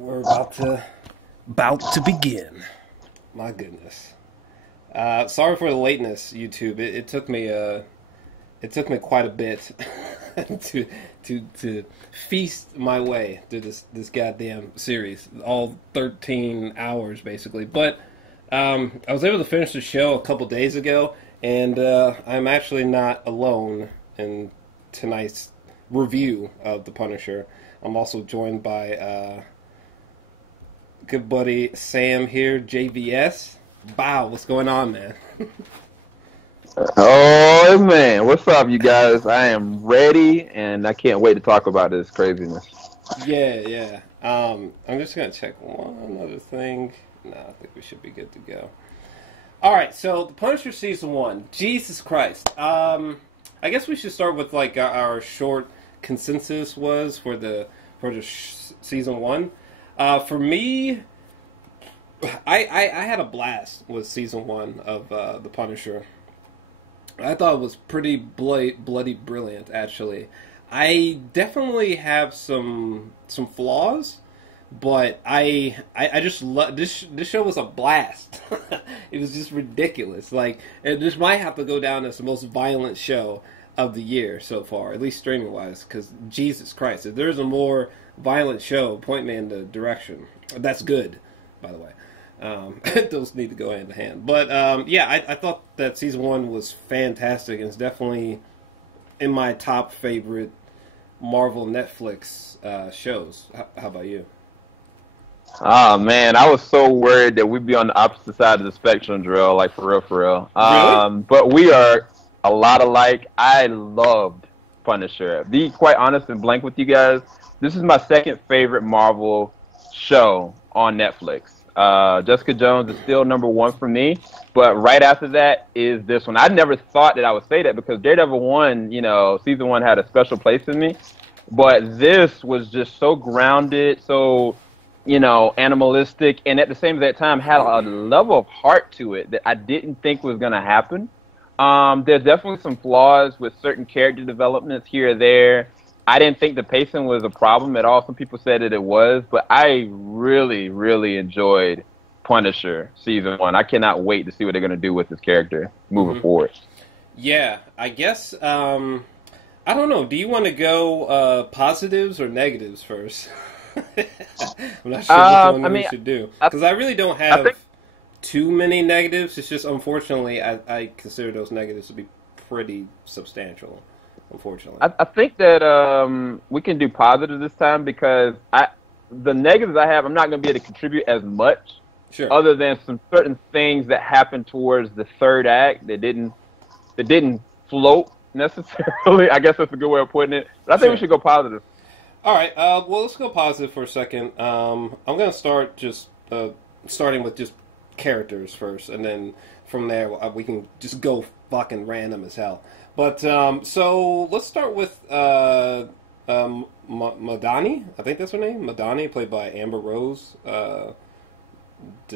We're about to begin. My goodness. Sorry for the lateness, YouTube. It took me quite a bit to feast my way through this goddamn series, all 13 hours basically. But I was able to finish the show a couple days ago, and I'm actually not alone in tonight's review of The Punisher. I'm also joined by good buddy Sam here, JVS. Wow, what's going on, man? Oh, man. What's up, you guys? I am ready, and I can't wait to talk about this craziness. Yeah. I'm just going to check one other thing. No, I think we should be good to go. All right, so The Punisher Season 1. Jesus Christ. I guess we should start with, like, our short consensus was for the Season 1. For me, I had a blast with Season 1 of The Punisher. I thought it was pretty bloody brilliant, actually. I definitely have some flaws, but I just love this show was a blast. It was just ridiculous. Like, this might have to go down as the most violent show of the year so far, at least streaming wise, because Jesus Christ, if there's a more violent show, point me in the direction. That's good, by the way. Those need to go hand in hand. But yeah, I thought that Season 1 was fantastic, and it's definitely in my top favorite Marvel Netflix shows. How about you? Oh, man. I was so worried that we'd be on the opposite side of the spectrum, Drill, like, for real, for real. Really? But we are a lot alike. I loved Punisher. Be quite honest and blank with you guys, this is my second favorite Marvel show on Netflix. Jessica Jones is still number one for me, but right after that is this one. I never thought that I would say that because Daredevil 1, Season 1 had a special place in me, but this was just so grounded, so, animalistic, and at the same time had a level of heart to it that I didn't think was going to happen. There's definitely some flaws with certain character developments here or there. I didn't think the pacing was a problem at all. Some people said that it was, but I really, really enjoyed Punisher Season 1. I cannot wait to see what they're going to do with this character moving forward. Yeah, I guess, I don't know. Do you want to go positives or negatives first? I'm not sure which one we should do. Because I really don't have too many negatives. It's just, unfortunately, I consider those negatives to be pretty substantial. Unfortunately, I think that we can do positive this time because the negatives I have, I'm not going to be able to contribute as much, other than some certain things that happened towards the third act that didn't float necessarily. I guess that's a good way of putting it. But I think we should go positive. All right. Well, let's go positive for a second. I'm going to start starting with just characters first, and then from there we can just go fucking random as hell. But, so, let's start with, Madani, I think that's her name, Madani, played by Amber Rose. I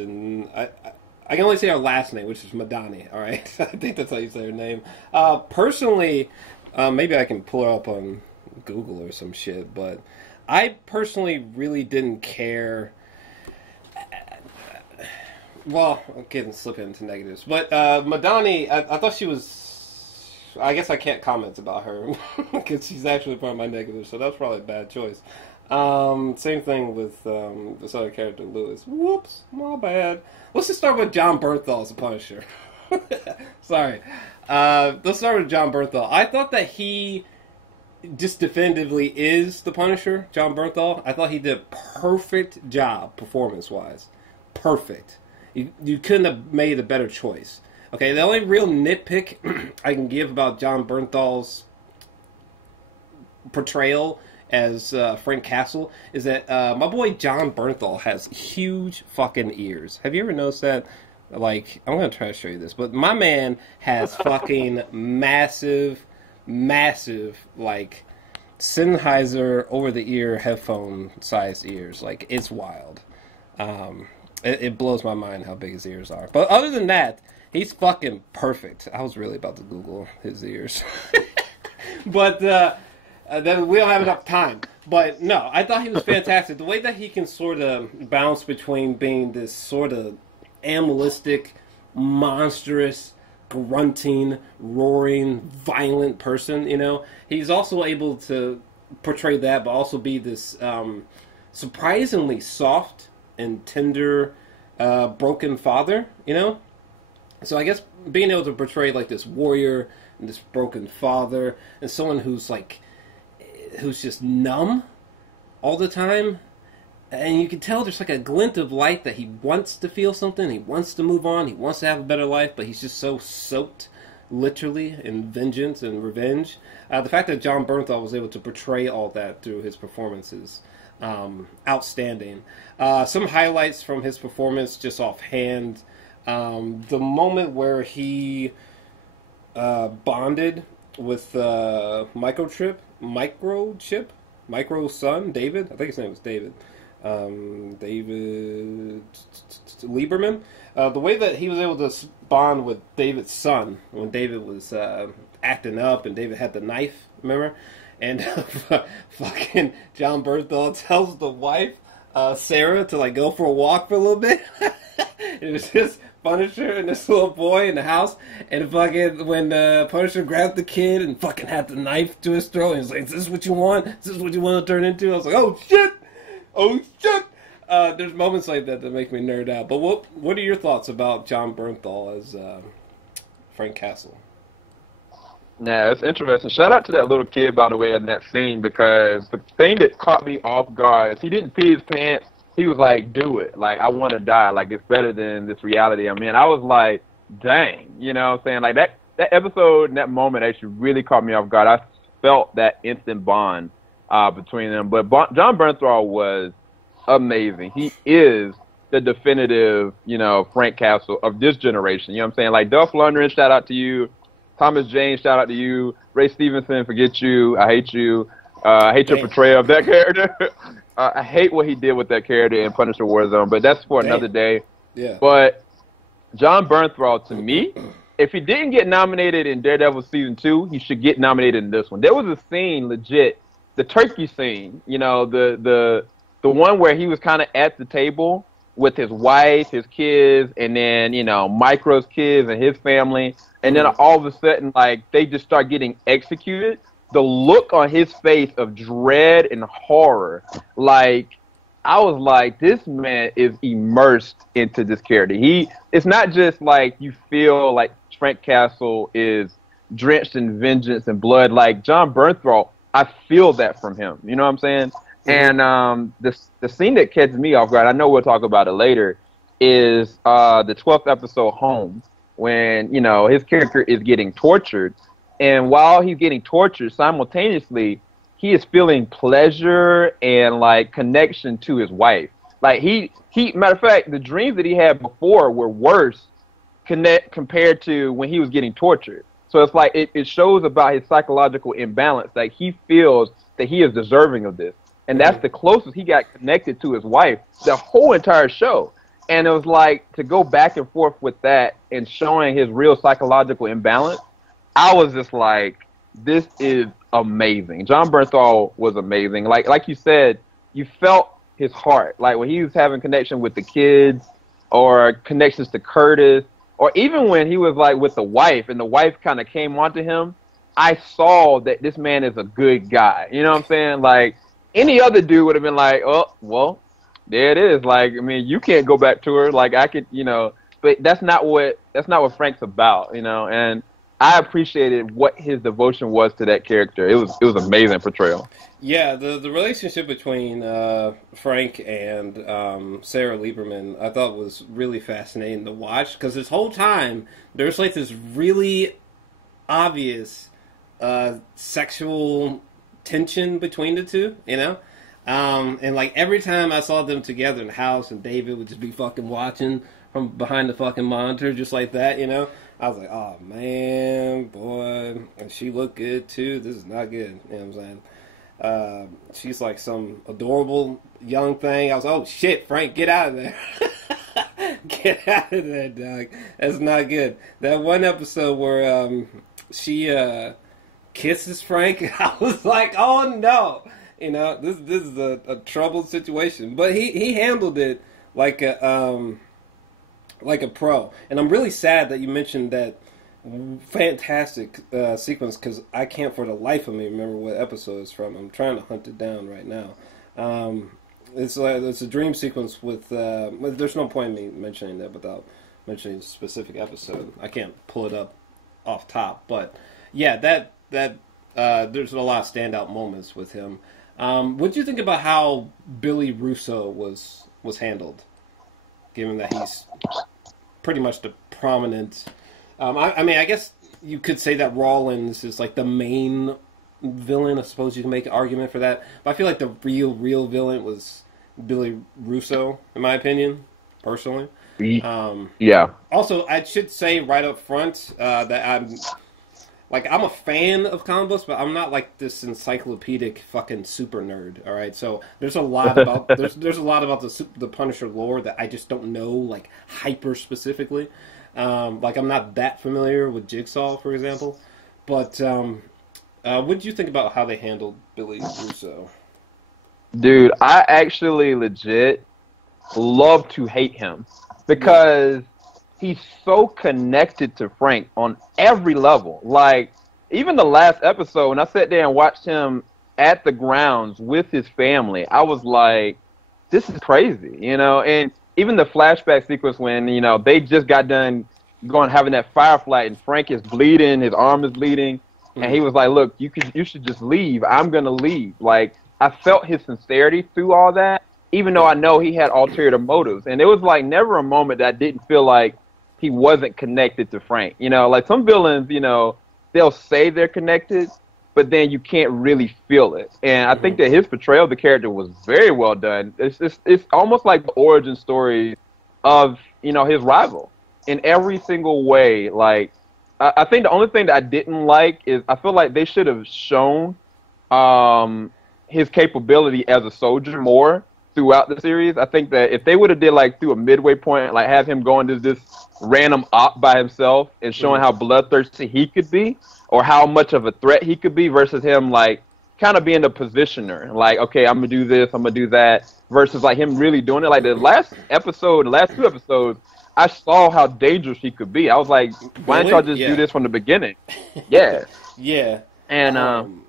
can only say her last name, which is Madani, alright? I think that's how you say her name. Personally, maybe I can pull her up on Google or some shit, but I personally really didn't care. Well, I'm getting slipping into negatives, but, Madani, I thought she was... I guess I can't comment about her because she's actually part of my negative, so that's probably a bad choice. Same thing with this other character, Lewis. Whoops, my bad. Let's just start with Jon Bernthal as the Punisher. Sorry. Let's start with Jon Bernthal. I thought that he just definitively is the Punisher, Jon Bernthal. I thought he did a perfect job performance-wise. Perfect. You couldn't have made a better choice. Okay, the only real nitpick I can give about Jon Bernthal's portrayal as Frank Castle is that my boy Jon Bernthal has huge fucking ears. Have you ever noticed that? Like, I'm going to try to show you this, but my man has fucking massive, like, Sennheiser over-the-ear headphone-sized ears. Like, it's wild. It blows my mind how big his ears are. But other than that, he's fucking perfect. I was really about to Google his ears. But Then we don't have enough time. But no, I thought he was fantastic. The way that he can sort of bounce between being this sort of animalistic, monstrous, grunting, roaring, violent person, you know, he's also able to portray that, but also be this surprisingly soft and tender, broken father, you know. So I guess being able to portray like this warrior and this broken father and someone who's just numb all the time, and you can tell there's like a glint of light that he wants to feel something, he wants to move on, he wants to have a better life, but he's just so soaked literally in vengeance and revenge. The fact that Jon Bernthal was able to portray all that through his performances, outstanding. Some highlights from his performance just offhand. The moment where he bonded with Micro's son, David. I think his name was David. David Lieberman. The way that he was able to bond with David's son when David was acting up and David had the knife, remember? And fucking Jon Bernthal tells the wife, Sarah, to like go for a walk for a little bit. It was just Punisher and this little boy in the house, and fucking when Punisher grabbed the kid and fucking had the knife to his throat, and he's like, "Is this what you want? Is this what you want to turn into?" I was like, "Oh shit! Oh shit!" There's moments like that make me nerd out. But what are your thoughts about Jon Bernthal as Frank Castle? Yeah, it's interesting. Shout out to that little kid, by the way, in that scene, because the thing that caught me off guard is he didn't pee his pants. He was like, do it. Like, I want to die. Like, it's better than this reality I'm in. I was like, dang. You know what I'm saying? Like, that episode and that moment actually really caught me off guard. I felt that instant bond between them. But Jon Bernthal was amazing. He is the definitive, you know, Frank Castle of this generation. You know what I'm saying? Like, Dolph Lundgren, shout out to you. Thomas Jane, shout out to you. Ray Stevenson, forget you. I hate you. I hate your portrayal of that character. I hate what he did with that character in Punisher Warzone, but that's for another day. Yeah. But Jon Bernthal, to me, if he didn't get nominated in Daredevil Season 2, he should get nominated in this one. There was a scene, legit, the turkey scene, you know, the one where he was kind of at the table with his wife, his kids, and then, you know, Micro's kids and his family, and then all of a sudden, like, they just start getting executed. The look on his face of dread and horror, like, I was like, this man is immersed into this character. It's not just like you feel like Frank Castle is drenched in vengeance and blood. Like Jon Bernthal, I feel that from him. You know what I'm saying? And the scene that catches me off guard, I know we'll talk about it later, is the 12th episode, Home, when, you know, his character is getting tortured. And while he's getting tortured, simultaneously, he is feeling pleasure and, like, connection to his wife. Like, matter of fact, the dreams that he had before were worse compared to when he was getting tortured. So it's like, it shows about his psychological imbalance. Like, he feels that he is deserving of this. And that's the closest he got connected to his wife the whole entire show. And it was like, to go back and forth with that and showing his real psychological imbalance, I was just like, this is amazing. Jon Bernthal was amazing. Like you said, you felt his heart. Like when he was having connection with the kids or connections to Curtis, or even when he was like with the wife and the wife kind of came onto him, I saw that this man is a good guy. You know what I'm saying? Like any other dude would have been like, oh, well, there it is. Like, I mean, you can't go back to her. Like I could, you know, but that's not what Frank's about, you know, and I appreciated what his devotion was to that character. It was amazing portrayal. Yeah, the relationship between Frank and Sarah Lieberman I thought was really fascinating to watch, because this whole time there's like this really obvious sexual tension between the two, you know? And like every time I saw them together in the house and David would just be fucking watching from behind the fucking monitor just like that, you know? I was like, oh man, boy, and she looked good too. This is not good. You know what I'm saying? She's like some adorable young thing. I was like, oh shit, Frank, get out of there. Get out of there, dog. That's not good. That one episode where she kisses Frank. I was like, oh no, you know, this is a troubled situation. But he handled it like a pro. And I'm really sad that you mentioned that fantastic sequence, because I can't for the life of me remember what episode it's from. I'm trying to hunt it down right now. It's a dream sequence with. There's no point in me mentioning that without mentioning a specific episode. I can't pull it up off top, but yeah, that there's a lot of standout moments with him. What do you think about how Billy Russo was handled, given that he's pretty much the prominent? I mean, I guess you could say that Rawlins is like the main villain. I suppose you can make an argument for that. But I feel like the real villain was Billy Russo, in my opinion, personally. Yeah. Also, I should say right up front that I'm a fan of comic books, but I'm not like this encyclopedic fucking super nerd. All right, so there's a lot about there's a lot about the Punisher lore that I just don't know like hyper specifically. Like I'm not that familiar with Jigsaw, for example. But what did you think about how they handled Billy Russo? Dude, I actually legit love to hate him because he's so connected to Frank on every level. Like, even the last episode, when I sat there and watched him at the grounds with his family, I was like, this is crazy, you know? And even the flashback sequence when, you know, they just got done having that firefight and Frank is bleeding, his arm is bleeding, and he was like, look, you should just leave. I'm going to leave. Like, I felt his sincerity through all that, even though I know he had ulterior motives. And it was like never a moment that I didn't feel like he wasn't connected to Frank. You know, like some villains, you know, they'll say they're connected, but then you can't really feel it. And I think that his portrayal of the character was very well done. It's almost like the origin story of, you know, his rival in every single way. Like, I think the only thing that I didn't like is I feel like they should have shown his capability as a soldier more throughout the series. I think that if they would have did like through a midway point, like have him going to this random op by himself and showing how bloodthirsty he could be or how much of a threat he could be versus him like kind of being the positioner. Like, okay, I'm going to do this, I'm going to do that versus like him really doing it. Like the last two episodes, I saw how dangerous he could be. I was like, why don't y'all just do this from the beginning? Yeah. Yeah. And,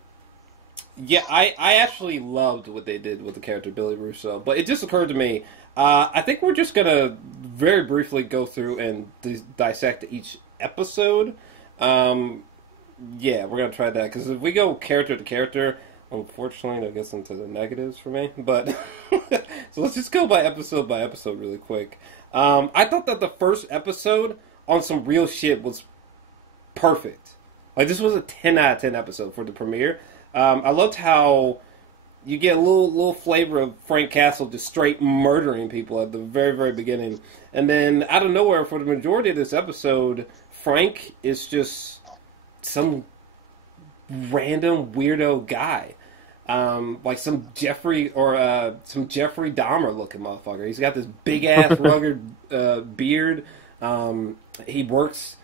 yeah, I actually loved what they did with the character Billy Russo, but it just occurred to me, I think we're just going to very briefly go through and dissect each episode. Yeah, we're going to try that, because if we go character to character, unfortunately, that gets into the negatives for me, but so let's just go by episode really quick. I thought that the first episode on some real shit was perfect. Like, this was a 10 out of 10 episode for the premiere. I loved how you get a little flavor of Frank Castle just straight murdering people at the very, very beginning. And then, out of nowhere, for the majority of this episode, Frank is just some random weirdo guy. Like some Jeffrey Dahmer looking motherfucker. He's got this big-ass rugged beard. He works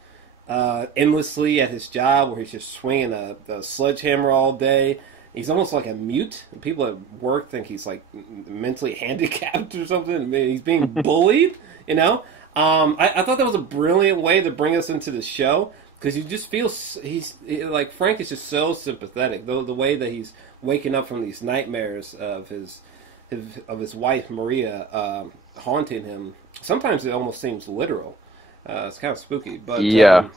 endlessly at his job where he's just swinging a sledgehammer all day. He's almost like a mute. People at work think he's like mentally handicapped or something. He's being bullied, you know? I thought that was a brilliant way to bring us into the show because you just feel like Frank is just so sympathetic. The way that he's waking up from these nightmares of his wife Maria haunting him. Sometimes it almost seems literal. It's kind of spooky, but yeah.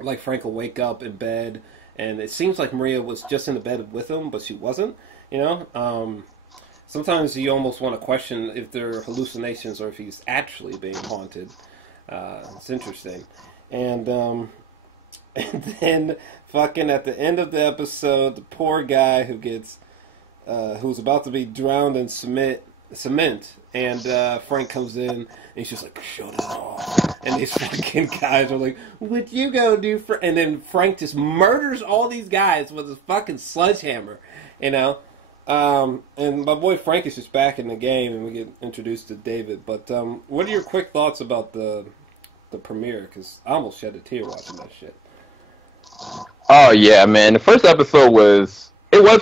Like Frank will wake up in bed, and it seems like Maria was just in the bed with him, but she wasn't. You know, sometimes you almost want to question if they're hallucinations or if he's actually being haunted. It's interesting, and then fucking at the end of the episode, the poor guy who's about to be drowned in cement, and Frank comes in and he's just like, shut it off. And these fucking guys are like, what you gonna do? And then Frank just murders all these guys with his fucking sledgehammer, you know? And my boy Frank is just back in the game, and we get introduced to David. But what are your quick thoughts about the premiere? Because I almost shed a tear watching that shit. Oh yeah, man. The first episode was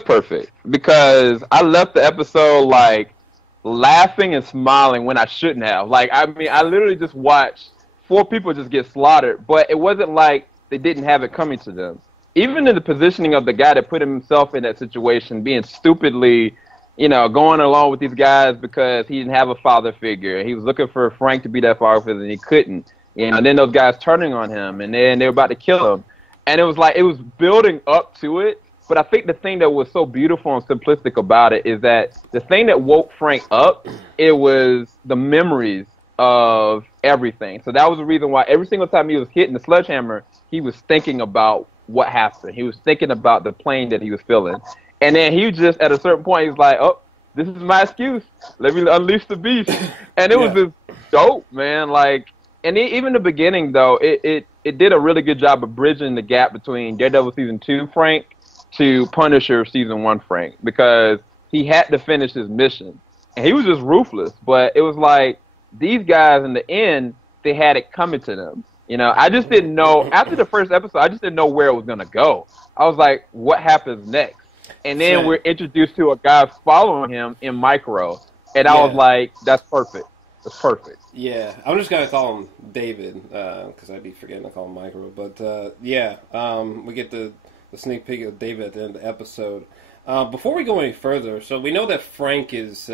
perfect because I left the episode like laughing and smiling when I shouldn't have. Like I mean, I literally just watched four people just get slaughtered, but it wasn't like they didn't have it coming to them. Even in the positioning of the guy that put himself in that situation, being stupidly, going along with these guys because he didn't have a father figure. He was looking for Frank to be that father figure, and he couldn't. And then those guys turning on him, and then they were about to kill him. And it was like, it was building up to it. But I think the thing that was so beautiful and simplistic about it is that the thing that woke Frank up, it was the memories of everything. So that was the reason why every single time he was hitting the sledgehammer, he was thinking about what happened. He was thinking about the pain that he was feeling. And then he just, at a certain point, he was like, oh, this is my excuse. Let me unleash the beast. And it was just dope, man. Like, and even the beginning, though, it did a really good job of bridging the gap between Daredevil Season 2 Frank to Punisher Season 1 Frank, because he had to finish his mission. And he was just ruthless. But it was like, these guys, in the end, they had it coming to them. I just didn't know, after the first episode, I just didn't know where it was going to go. I was like, what happens next? And then we're introduced to a guy following him in Micro. And I was like, that's perfect. That's perfect. Yeah, I'm just going to call him David, because I'd be forgetting to call him Micro. But, we get the sneak peek of David at the end of the episode. Before we go any further, so we know that Frank is,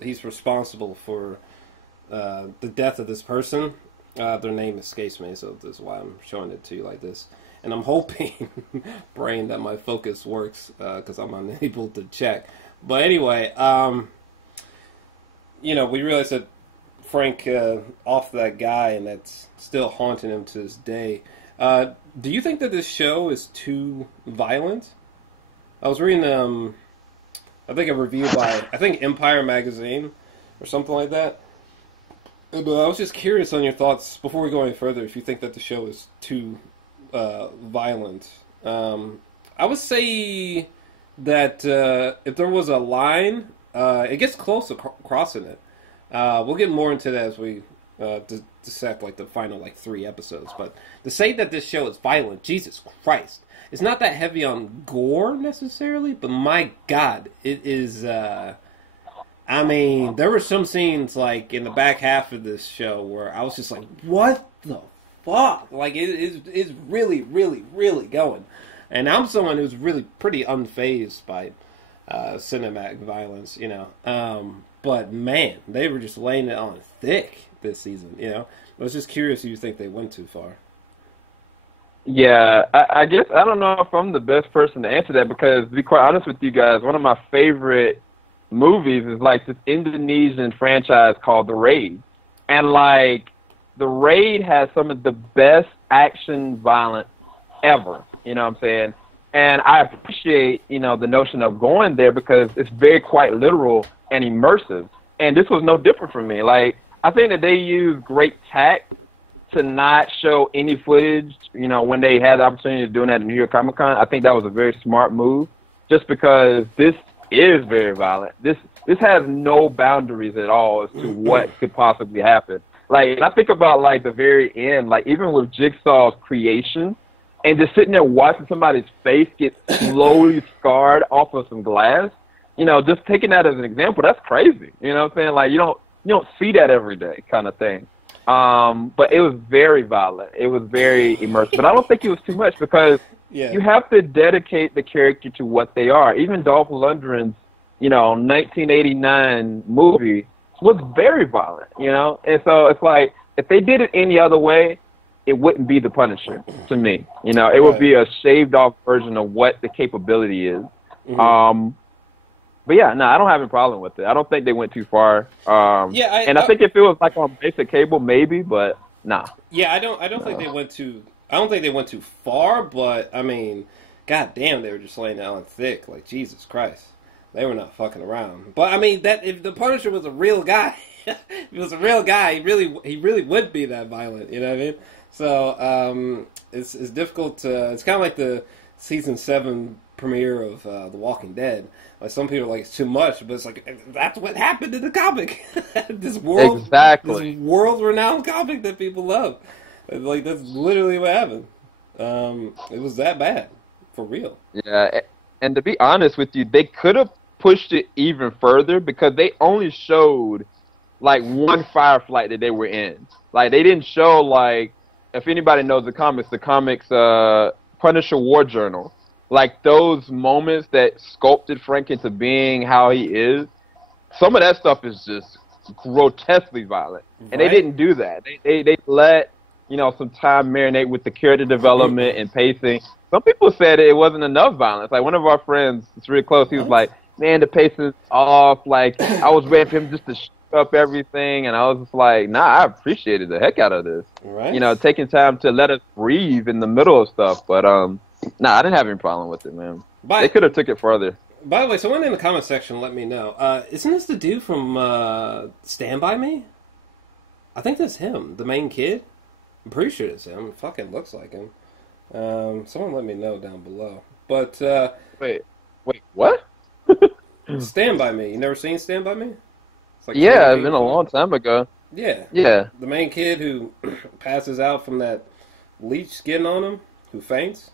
he's responsible for the death of this person. Their name escapes me, so this is why I'm showing it to you like this. And I'm hoping, brain, that my focus works, because I'm unable to check. But anyway, we realize that Frank off that guy, and that's still haunting him to this day. Do you think that this show is too violent? I was reading, I think a review by, Empire Magazine, or something like that. But I was just curious on your thoughts, before we go any further, if you think that the show is too violent. I would say that if there was a line, it gets close to crossing it. We'll get more into that as we dissect like the final 3 episodes. But to say that this show is violent, Jesus Christ, it's not that heavy on gore necessarily, but my God, it is. I mean, there were some scenes in the back half of this show where I was just like, what the fuck? It's really, really, really going. And I'm someone who's really pretty unfazed by cinematic violence, But, man, they were just laying it on thick this season, I was just curious if you think they went too far. Yeah, I guess I don't know if I'm the best person to answer that, because, to be quite honest with you guys, one of my favorite movies is this Indonesian franchise called The Raid. And The Raid has some of the best action violence ever, you know what I'm saying? And I appreciate, the notion of going there because it's very quite literal and immersive. And this was no different for me. I think that they used great tact to not show any footage, when they had the opportunity of doing that at New York Comic Con. I think that was a very smart move, just because this is very violent. This has no boundaries at all as to what could possibly happen. And I think about the very end, even with Jigsaw's creation, and just sitting there watching somebody's face get slowly scarred off of some glass. Just taking that as an example, that's crazy. You know what I'm saying? You don't see that every day, kind of thing. But it was very violent. It was very immersive. But I don't think it was too much, because you have to dedicate the character to what they are. Even Dolph Lundgren's, 1989 movie was very violent, And so it's if they did it any other way, it wouldn't be The Punisher to me. It would be a shaved-off version of what the capability is. Mm-hmm. But yeah, no, I don't have a problem with it. I don't think they went too far. I think if it was on basic cable, maybe, but nah. Yeah, I don't think they went too. I don't think they went too far, but I mean, god damn, they were just laying it on thick. Jesus Christ, they were not fucking around. But I mean, that if the Punisher was a real guy, if he was a real guy, he really would be that violent. You know what I mean? So it's difficult to. It's kind of like the season 7 premiere of The Walking Dead. Some people are it's too much, but it's that's what happened in the comic. This world-renowned comic that people love. That's literally what happened. It was that bad. for real. Yeah, and to be honest with you, they could have pushed it even further because they only showed like one firefight that they were in. Like they didn't show like if anybody knows the comics Punisher War Journal. Like those moments that sculpted Frank into being how he is. Some of that stuff is just grotesquely violent, and they didn't do that. They let some time marinate with the character development and pacing. Some people said it wasn't enough violence. Like one of our friends, it's really close. He was like, "Man, the pacing's off." Like I was ready for him just to shut up everything, and I was just like, "Nah, I appreciated the heck out of this." Right. Taking time to let us breathe in the middle of stuff. But nah, I didn't have any problem with it, man. They could have took it further. By the way, someone in the comment section let me know. Isn't this the dude from Stand By Me? I think that's him, the main kid. I'm pretty sure it's him. It fucking looks like him. Someone let me know down below. But wait, what? Stand By Me. You never seen Stand By Me? It's like yeah, it's been a long time ago. Yeah. Yeah. The main kid who passes out from that leech getting on him, who faints.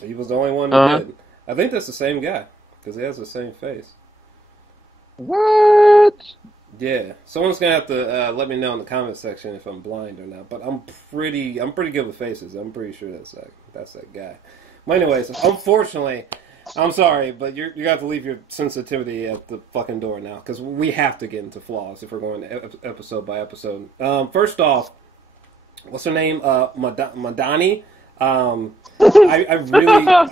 He was the only one who did. I think that's the same guy. Because he has the same face. What? Yeah. Someone's gonna have to let me know in the comment section if I'm blind or not. But I'm pretty good with faces. I'm pretty sure that's that guy. But anyways, unfortunately, I'm sorry, but you got to leave your sensitivity at the fucking door now because we have to get into flaws if we're going episode by episode. First off, what's her name? Madani. I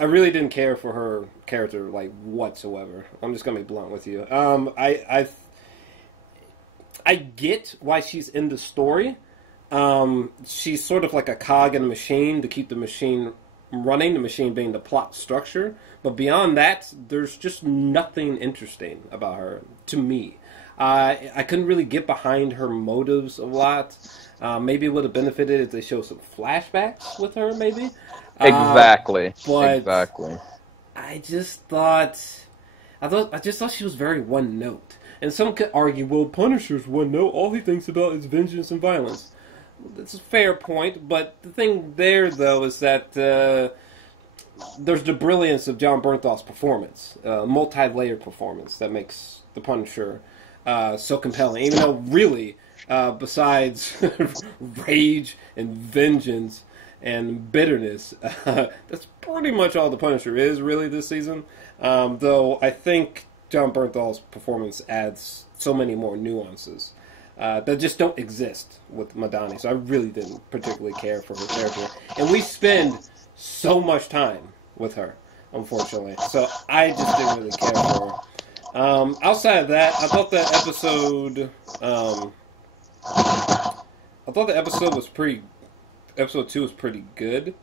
really didn't care for her character like whatsoever. I'm just gonna be blunt with you. I get why she's in the story. She's sort of like a cog in a machine to keep the machine running. The machine being the plot structure, but beyond that, there's just nothing interesting about her to me. I couldn't really get behind her motives a lot. Maybe it would have benefited if they showed some flashbacks with her, maybe. Exactly. Exactly. I just thought she was very one note. And some could argue, well, Punisher's one note. All he thinks about is vengeance and violence. That's a fair point, but the thing there, though, is that there's the brilliance of Jon Bernthal's performance, multi-layered performance that makes the Punisher so compelling. Even though, really, besides rage and vengeance and bitterness, that's pretty much all the Punisher is, really, this season. Though I think Jon Bernthal's performance adds so many more nuances that just don't exist with Madani. So I really didn't particularly care for her character. And we spend so much time with her, unfortunately. So I just didn't really care for her. Outside of that, I thought the episode... Episode 2 was pretty good.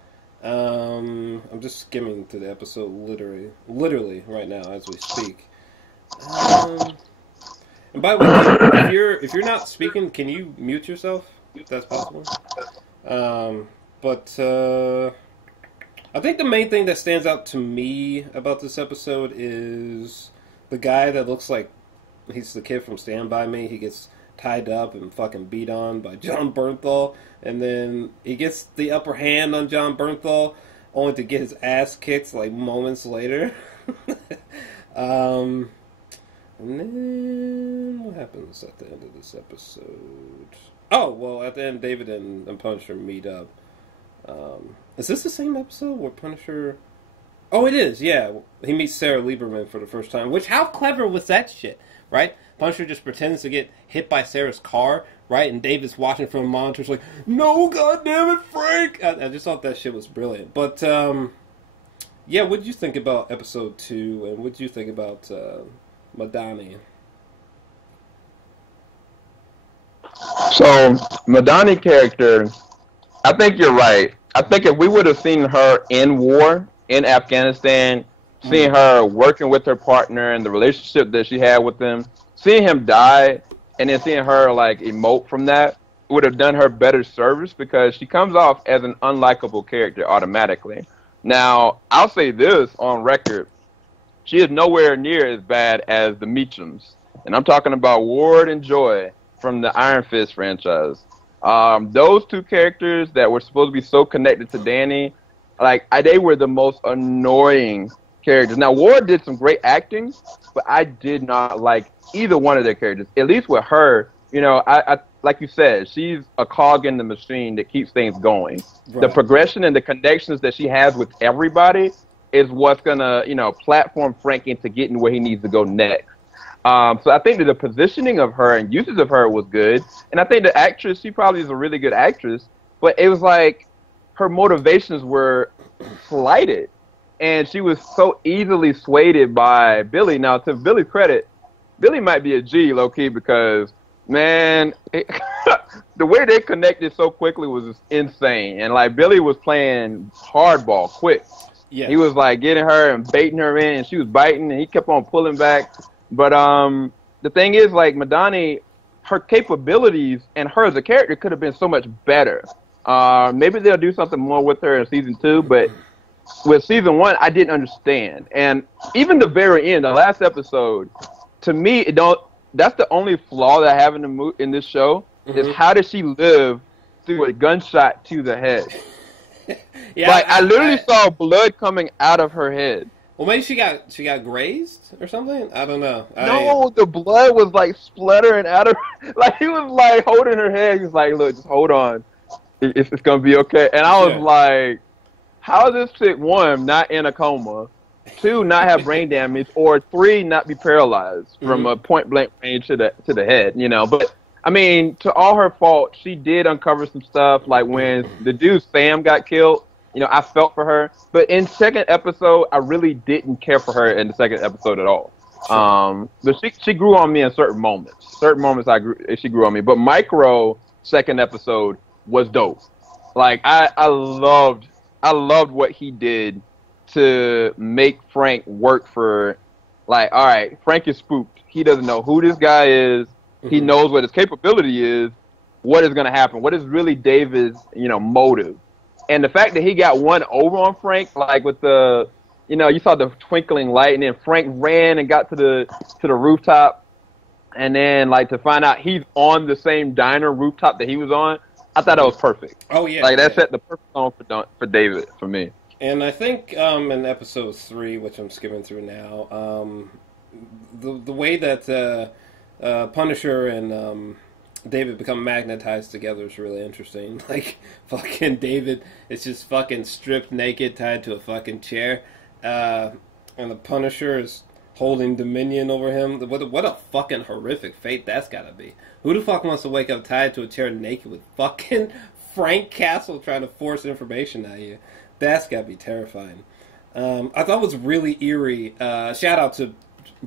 I'm just skimming to the episode literally right now as we speak. And by the way, if you're not speaking, can you mute yourself if that's possible? But I think the main thing that stands out to me about this episode is the guy that looks like he's the kid from Stand By Me. He gets tied up and fucking beat on by Jon Bernthal, and then he gets the upper hand on Jon Bernthal, only to get his ass kicked like moments later. And then what happens at the end of this episode? Oh, well, at the end, David and Punisher meet up. Is this the same episode where Punisher... Oh, it is, yeah. He meets Sarah Lieberman for the first time, which, how clever was that shit, right? Punisher just pretends to get hit by Sarah's car, right? And David's watching from a monitor, like, no, goddammit, Frank! I just thought that shit was brilliant. But, yeah, what did you think about episode 2, and what did you think about Madani? So, Madani character, I think you're right. I think if we would have seen her in war, in Afghanistan, seeing her working with her partner and the relationship that she had with him, seeing him die, and then seeing her, like, emote from that, would have done her better service because she comes off as an unlikable character automatically. Now, I'll say this on record. She is nowhere near as bad as the Meachums. And I'm talking about Ward and Joy from the Iron Fist franchise. Those two characters that were supposed to be so connected to Danny Like, they were the most annoying characters. Now, Ward did some great acting, but I did not like either one of their characters. At least with her, you know, I like you said, she's a cog in the machine that keeps things going. Right. The progression and the connections that she has with everybody is what's gonna, you know, platform Frank into getting where he needs to go next. So I think that the positioning of her and usage of her was good, and I think the actress, she probably is a really good actress, but it was like her motivations were slighted, and she was so easily swayed by Billy. Now, to Billy's credit, Billy might be a G low-key because, man, the way they connected so quickly was just insane. And, like, Billy was playing hardball quick. Yeah. He was, like, getting her and baiting her in, and she was biting, and he kept on pulling back. But the thing is, like, Madani, her capabilities and her as a character could have been so much better. Maybe they'll do something more with her in season 2, but with season 1, I didn't understand. And even the very end, the last episode, to me, that's the only flaw that I have in this show, is how does she live through a gunshot to the head? Yeah, like, I literally saw blood coming out of her head. Well, maybe she got grazed or something. I don't know. No, the blood was like splattering out of her. Like, he was like holding her head. He was like, "Look, just hold on. It's gonna be okay." And I was like, "How is this chick, 1, not in a coma, 2, not have brain damage, or 3, not be paralyzed from a point blank range to the head?" You know, but I mean, to all her fault, she did uncover some stuff. Like when the dude Sam got killed. You know, I felt for her, but in second episode, I really didn't care for her in the second episode at all. But she grew on me in certain moments. She grew on me. But Micro second episode was dope. Like I loved what he did to make Frank work for. Like, all right, Frank is spooked. He doesn't know who this guy is. He knows what his capability is. What is going to happen? What is really David's, you know, motive? And the fact that he got one over on Frank, like with the, you know, you saw the twinkling light, and then Frank ran and got to the rooftop, and then like to find out he's on the same diner rooftop that he was on, I thought that was perfect. Oh yeah, like that set the perfect tone for David for me. And I think in episode 3, which I'm skimming through now, the way that Punisher and David become magnetized together is really interesting. Like, fucking David is just fucking stripped naked, tied to a fucking chair, and the Punisher is holding dominion over him. What a fucking horrific fate that's gotta be. Who the fuck wants to wake up tied to a chair naked with fucking Frank Castle trying to force information out of you? That's gotta be terrifying. I thought it was really eerie. Shout out to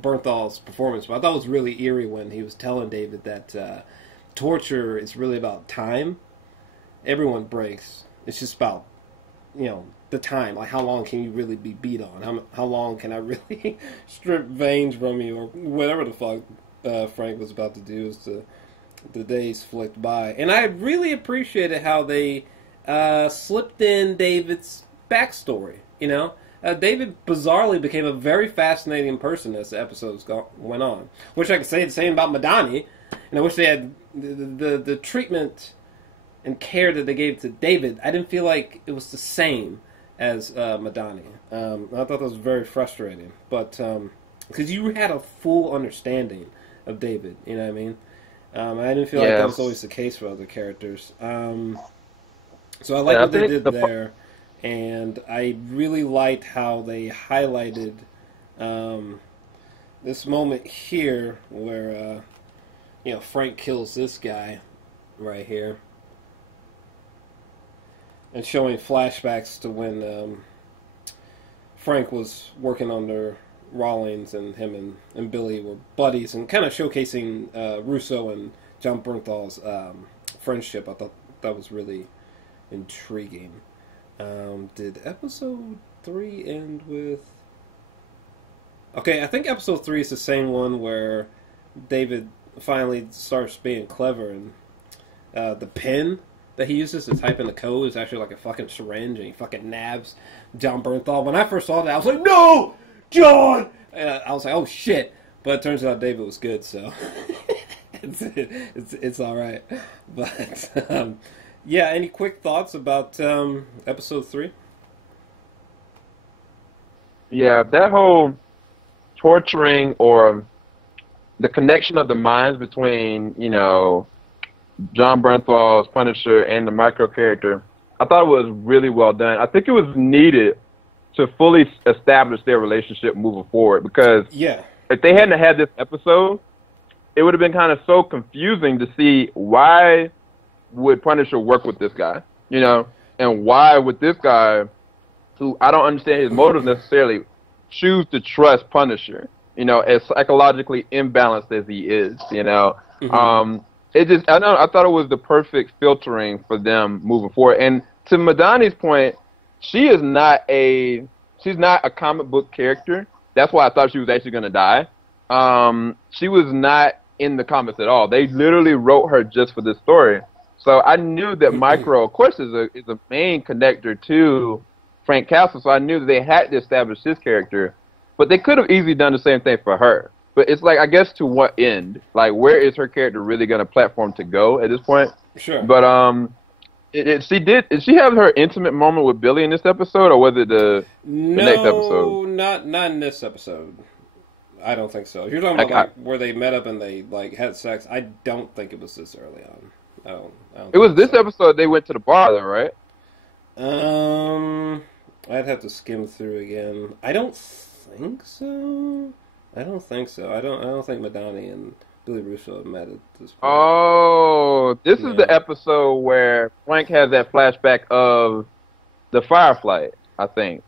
Bernthal's performance, but I thought it was really eerie when he was telling David that torture is really about time. Everyone breaks. It's just about, you know, the time. Like, how long can you really be beat on? How long can I really strip veins from you, or whatever the fuck Frank was about to do as the days flicked by. And I really appreciated how they slipped in David's backstory. You know, David bizarrely became a very fascinating person as the episodes went on. Wish I could say the same about Madani, and I wish they had the treatment and care that they gave to David. I didn't feel like it was the same as Madani. I thought that was very frustrating, but because you had a full understanding of David, you know what I mean? I didn't feel like that was always the case for other characters. So I like what they did there, and I really liked how they highlighted this moment here where you know, Frank kills this guy right here, and showing flashbacks to when Frank was working under Rawlings, and him and Billy were buddies, and kind of showcasing Russo and Jon Bernthal's friendship. I thought that was really intriguing. Did episode 3 end with... Okay, I think episode 3 is the same one where David finally starts being clever, and the pen that he uses to type in the code is actually like a fucking syringe, and he fucking nabs Jon Bernthal. When I first saw that, I was like, "No, John!" And I was like, "Oh shit!" But it turns out David was good, so it's all right. But yeah, any quick thoughts about episode 3? Yeah, that whole torturing or the connection of the minds between, you know, Jon Bernthal's Punisher and the Micro character, I thought it was really well done. I think it was needed to fully establish their relationship moving forward, because if they hadn't had this episode, it would have been kind of so confusing to see why would Punisher work with this guy, you know, and why would this guy, who I don't understand his motives necessarily, choose to trust Punisher, you know, as psychologically imbalanced as he is, you know. It just, I thought it was the perfect filtering for them moving forward. And to Madani's point, she's not a comic book character. That's why I thought she was actually going to die. She was not in the comics at all. They literally wrote her just for this story. So I knew that Micro, of course, is a main connector to Frank Castle. So I knew that they had to establish his character, but they could have easily done the same thing for her. But it's like, I guess, to what end? Like, where is her character really going to platform to go at this point? Sure. But did she have her intimate moment with Billy in this episode, or was it the next episode? No, not in this episode. I don't think so. If you're talking about like where they met up and they like had sex, I don't think it was this early on. I don't it was this episode they went to the bar, though, right? I'd have to skim through again. I don't think so. I don't think Madani and Billy Russo have met at this point. Oh, this is the episode where Frank has that flashback of the Firefly, I think,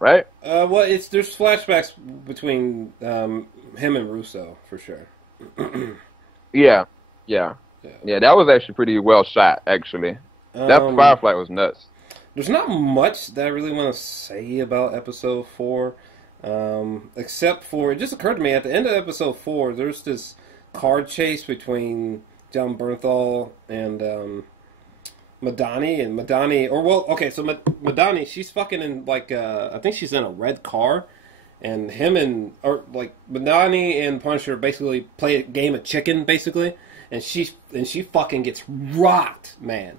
right? Well, there's flashbacks between him and Russo for sure. Yeah, that was actually pretty well shot, actually. That Firefly was nuts. There's not much that I really want to say about episode 4. Except for, it just occurred to me at the end of episode 4, there's this card chase between Jon Bernthal and Madani, so Madani, she's fucking in like I think she's in a red car, and Madani and Punisher basically play a game of chicken basically, and she fucking gets rocked, man.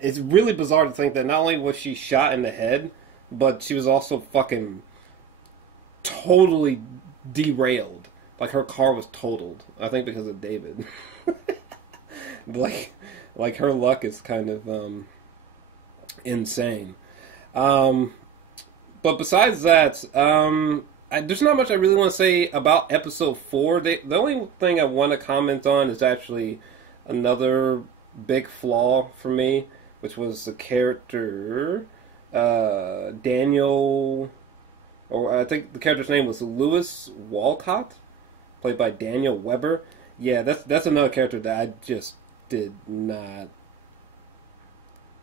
It's really bizarre to think that not only was she shot in the head, but she was also fucking totally derailed. Like, her car was totaled. I think because of David. like her luck is kind of insane. But besides that, there's not much I really want to say about episode 4. The only thing I want to comment on is actually another big flaw for me, which was the character Daniel, or I think the character's name was Lewis Walcott, played by Daniel Weber. Yeah, that's another character that I just did not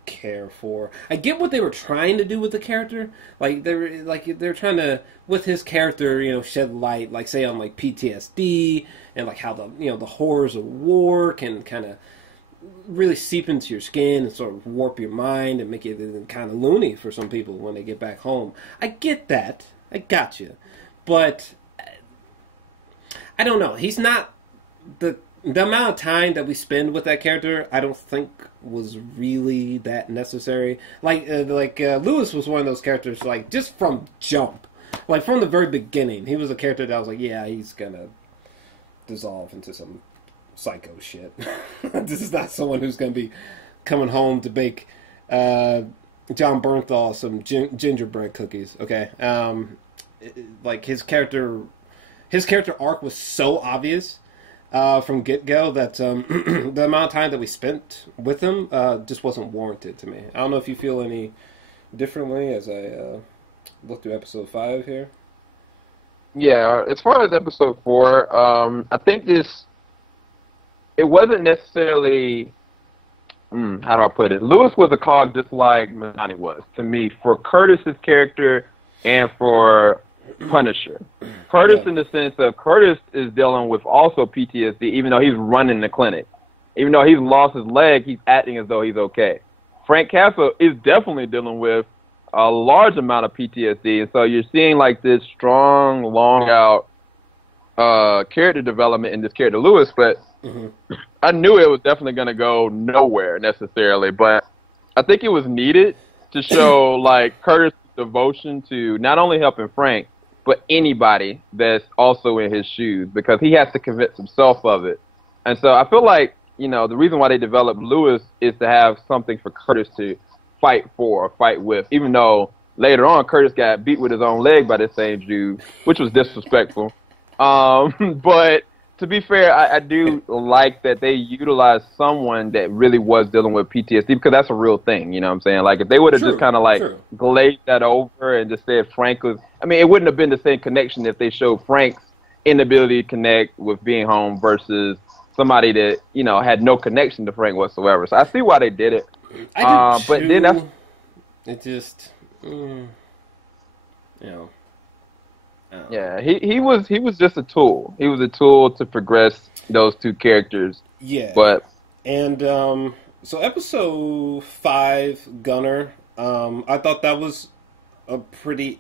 care for. I get what they were trying to do with the character. They're trying to, with his character, you know, shed light, like say on like PTSD and like how the horrors of war can kind of really seep into your skin and sort of warp your mind and make it kind of loony for some people when they get back home. I get that. I got you. But I don't know. He's not the amount of time that we spend with that character, I don't think was really that necessary. Lewis was one of those characters, like, just from jump. Like, from the very beginning, he was a character that I was like, yeah, he's gonna dissolve into some psycho shit. This is not someone who's gonna be coming home to bake Jon Bernthal some gingerbread cookies, okay? Like, his character arc was so obvious from get-go that the amount of time that we spent with him just wasn't warranted to me. I don't know if you feel any differently as I look through episode 5 here. Yeah, as far as episode 4, I think it wasn't necessarily, how do I put it? Lewis was a cog just like Madani was, to me, for Curtis's character and for Punisher. Curtis, in the sense of Curtis is dealing with also PTSD, even though he's running the clinic. Even though he's lost his leg, he's acting as though he's okay. Frank Castle is definitely dealing with a large amount of PTSD, and so you're seeing like this strong, long out character development in this character Lewis, but I knew it was definitely going to go nowhere necessarily, but I think it was needed to show like Curtis devotion to not only helping Frank, but anybody that's also in his shoes, because he has to convince himself of it. And so I feel like, you know, the reason why they developed Lewis is to have something for Curtis to fight for or fight with, even though later on Curtis got beat with his own leg by this same dude, which was disrespectful. But to be fair, I do like that they utilized someone that really was dealing with PTSD, because that's a real thing, you know what I'm saying? Like, if they would have just kind of like glazed that over and just said Frank was, I mean, it wouldn't have been the same connection if they showed Frank's inability to connect with being home versus somebody that, you know, had no connection to Frank whatsoever. So I see why they did it. But then that's... It just, you know... Yeah, he was just a tool. He was a tool to progress those two characters. Yeah. But so episode 5, Gunner, I thought that was a pretty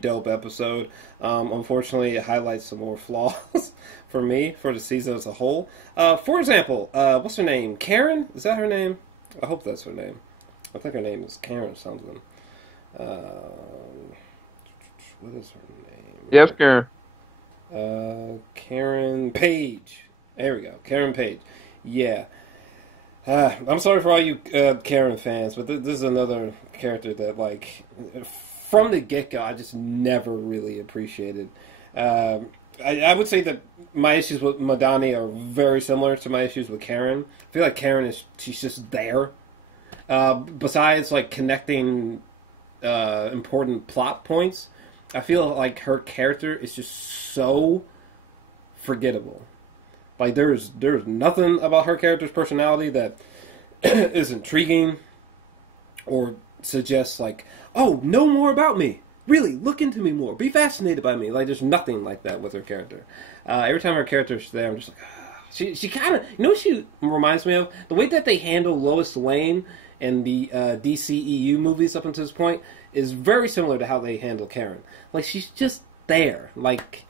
dope episode. Unfortunately, it highlights some more flaws for me for the season as a whole. For example, what's her name? Karen? Is that her name? I hope that's her name. I think her name is Karen something. What is her name? Yes, Karen. Karen Page. There we go. Karen Page. Yeah. I'm sorry for all you Karen fans, but this is another character that, like, from the get-go, I just never really appreciated. I would say that my issues with Madani are very similar to my issues with Karen. I feel like Karen she's just there. Besides, like, connecting important plot points, I feel like her character is just so forgettable. Like, there's nothing about her character's personality that is intriguing or suggests, like, oh, know more about me. Really, look into me more. Be fascinated by me. Like, there's nothing like that with her character. Every time her character's there, I'm just like, she kind of, you know what she reminds me of? The way that they handle Lois Lane in the DCEU movies up until this point is very similar to how they handle Karen. Like, she's just there. Like,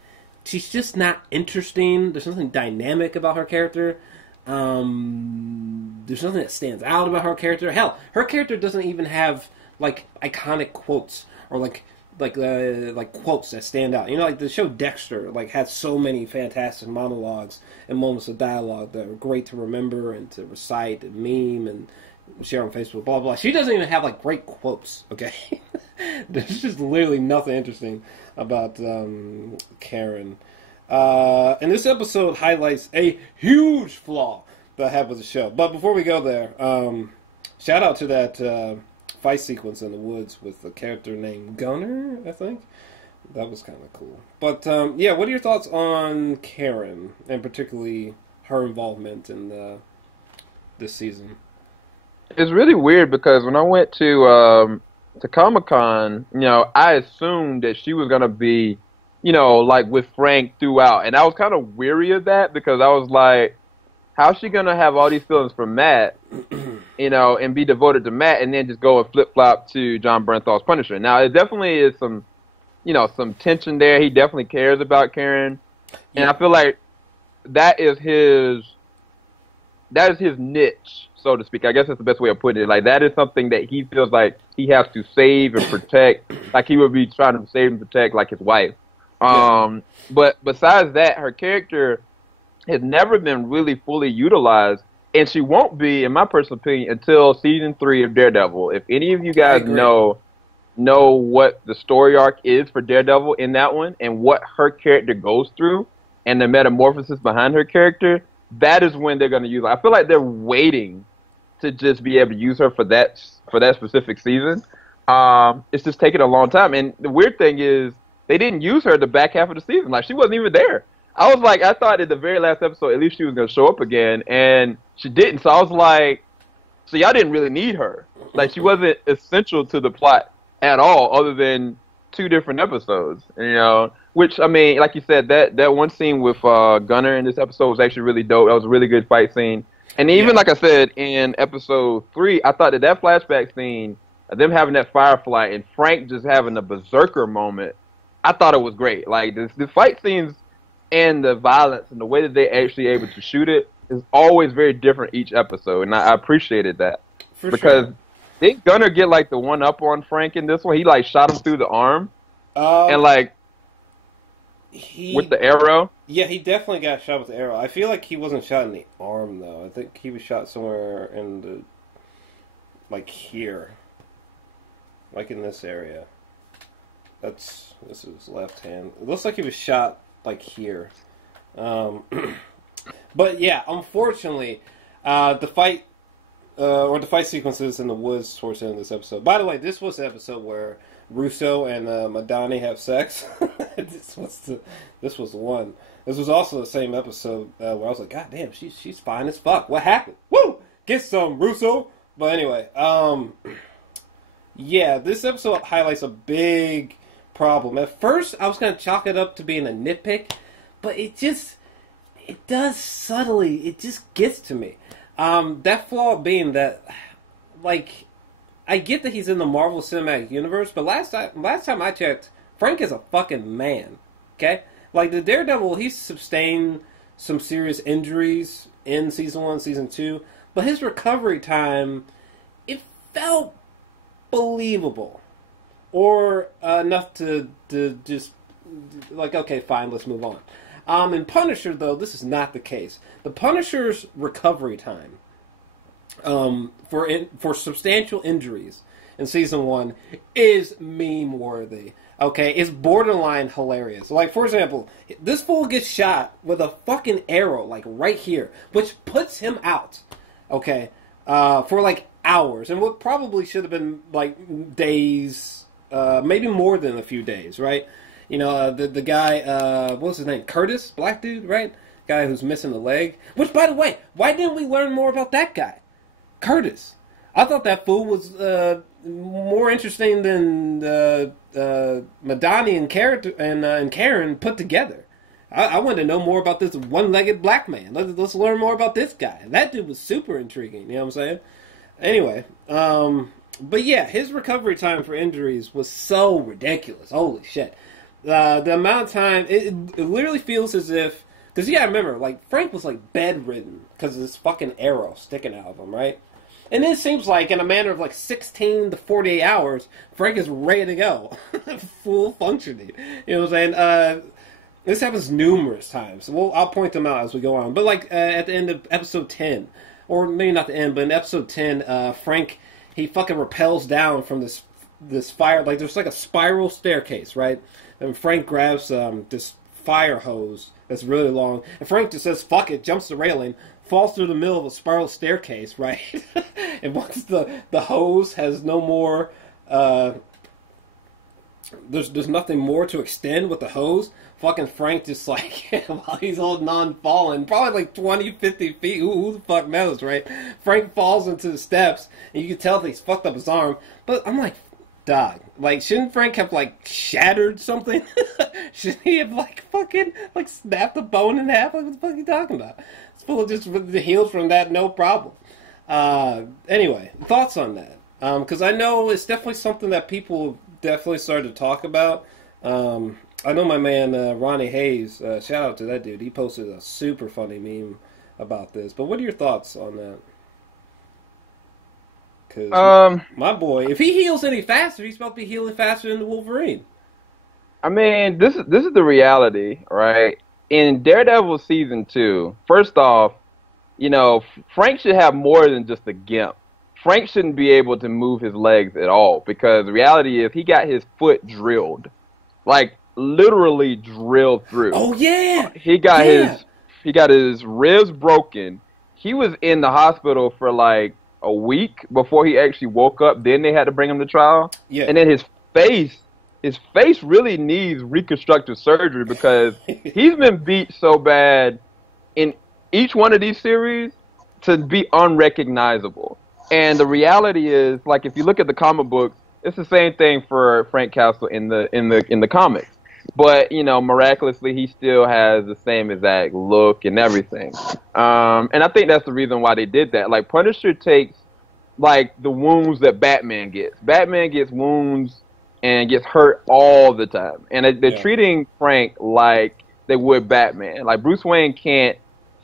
she's just not interesting. There's nothing dynamic about her character. There's nothing that stands out about her character. Hell, her character doesn't even have, like, iconic quotes or like quotes that stand out. You know, like the show Dexter, like, has so many fantastic monologues and moments of dialogue that are great to remember and to recite and meme and share on Facebook, blah, blah. She doesn't even have, like, great quotes, okay? There's just literally nothing interesting about Karen. And this episode highlights a huge flaw that I have with the show. But before we go there, shout out to that fight sequence in the woods with a character named Gunner, I think. That was kind of cool. But, yeah, what are your thoughts on Karen, and particularly her involvement in this season? It's really weird because when I went to Comic-Con, you know, I assumed that she was going to be, you know, like with Frank throughout. And I was kind of weary of that because I was like, how's she going to have all these feelings for Matt, you know, and be devoted to Matt and then just go and flip-flop to Jon Bernthal's Punisher? Now, it definitely is some, you know, some tension there. He definitely cares about Karen. And I feel like that is his niche, so to speak. I guess that's the best way of putting it. Like, that is something that he feels like he has to save and protect, like he would be trying to save and protect, like his wife. But besides that, her character has never been really fully utilized, and she won't be, in my personal opinion, until season 3 of Daredevil. If any of you guys know what the story arc is for Daredevil in that one, and what her character goes through, and the metamorphosis behind her character, that is when they're going to use her. I feel like they're waiting to just be able to use her for that specific season. It's just taking a long time. And the weird thing is, they didn't use her the back half of the season. Like, she wasn't even there. I was like, I thought in the very last episode, at least she was going to show up again, and she didn't. So I was like, so y'all didn't really need her. Like, she wasn't essential to the plot at all, other than 2 different episodes, you know. Which, I mean, like you said, that one scene with Gunner in this episode was actually really dope. That was a really good fight scene. And even, like I said, in episode 3, I thought that flashback scene, them having that Firefly and Frank just having a berserker moment, I thought it was great. Like, the fight scenes and the violence and the way that they actually able to shoot it is always very different each episode. And I appreciated that. Because Did Gunner get like the one up on Frank in this one? He like shot him through the arm, and like with the arrow. Yeah, he definitely got shot with the arrow. I feel like he wasn't shot in the arm though. I think he was shot somewhere in the like here, like in this area. This is left hand. It looks like he was shot like here. But yeah, unfortunately, the fight sequences in the woods towards the end of this episode. By the way, this was the episode where Russo and Madani have sex. This was the one. This was also the same episode where I was like, God damn, she's fine as fuck. What happened? Woo! Get some, Russo! But anyway, yeah, this episode highlights a big problem. At first, I was going to chalk it up to being a nitpick, but it does subtly, it just gets to me. That flaw being that, like, I get that he's in the Marvel Cinematic Universe, but last time I checked, Frank is a fucking man, okay? Like, the Daredevil, he sustained some serious injuries in Season 1, Season 2, but his recovery time, it felt believable. Or enough to just, like, okay, fine, let's move on. In Punisher, though, this is not the case. The Punisher's recovery time for substantial injuries in Season 1 is meme-worthy. Okay, it's borderline hilarious. Like, for example, this fool gets shot with a fucking arrow, like, right here, which puts him out, okay, for, like, hours. And what probably should have been, like, days, maybe more than a few days, right? You know, the guy, what's his name? Curtis? Black dude, right? Guy who's missing a leg. Which, by the way, why didn't we learn more about that guy? Curtis. I thought that fool was more interesting than Madani and Karen put together. I wanted to know more about this one-legged black man. Let's learn more about this guy. That dude was super intriguing, you know what I'm saying? Anyway, but yeah, his recovery time for injuries was so ridiculous. Holy shit. The amount of time, it literally feels as if, because you gotta remember, like, Frank was, like, bedridden because of this fucking arrow sticking out of him, right? And it seems like, in a matter of, like, 16 to 48 hours, Frank is ready to go. Full functioning. You know what I'm saying? This happens numerous times. Well, I'll point them out as we go on. But, like, at the end of episode 10, or maybe not the end, but in episode 10, Frank, he fucking rappels down from this fire, like, there's, like, a spiral staircase, right? And Frank grabs this fire hose that's really long, and Frank just says, fuck it, jumps the railing, falls through the middle of a spiral staircase, right? And once the hose has no more, there's nothing more to extend with the hose, fucking Frank just like, while he's holding on, falling, probably like 20, 50 feet, who the fuck knows, right? Frank falls into the steps, and you can tell that he's fucked up his arm, but I'm like, dog, like, shouldn't Frank have, like, shattered something? Shouldn't he have, like, fucking, like, snapped a bone in half? Like, what the fuck are you talking about? It's full of just healed from that, no problem. Anyway, thoughts on that? Because I know it's definitely something that people definitely started to talk about. I know my man, Ronnie Hayes, shout out to that dude, he posted a super funny meme about this. But what are your thoughts on that? Because my boy, if he heals any faster, he's supposed to be healing faster than the Wolverine. I mean, this is the reality, right? In Daredevil Season 2, first off, you know, Frank should have more than just a gimp. Frank shouldn't be able to move his legs at all, because the reality is he got his foot drilled. Like, literally drilled through. Oh, yeah! He got his ribs broken. He was in the hospital for, like, a week before he actually woke up. Then they had to bring him to trial. Yeah. And then his face really needs reconstructive surgery because he's been beat so bad in each one of these series to be unrecognizable. And the reality is, like, if you look at the comic books, it's the same thing for Frank Castle in the comics. But, you know, miraculously, he still has the same exact look and everything. And I think that's the reason why they did that. Like, Punisher takes, like, the wounds that Batman gets. Batman gets wounds and gets hurt all the time. And they're treating Frank like they would Batman. Like, Bruce Wayne can't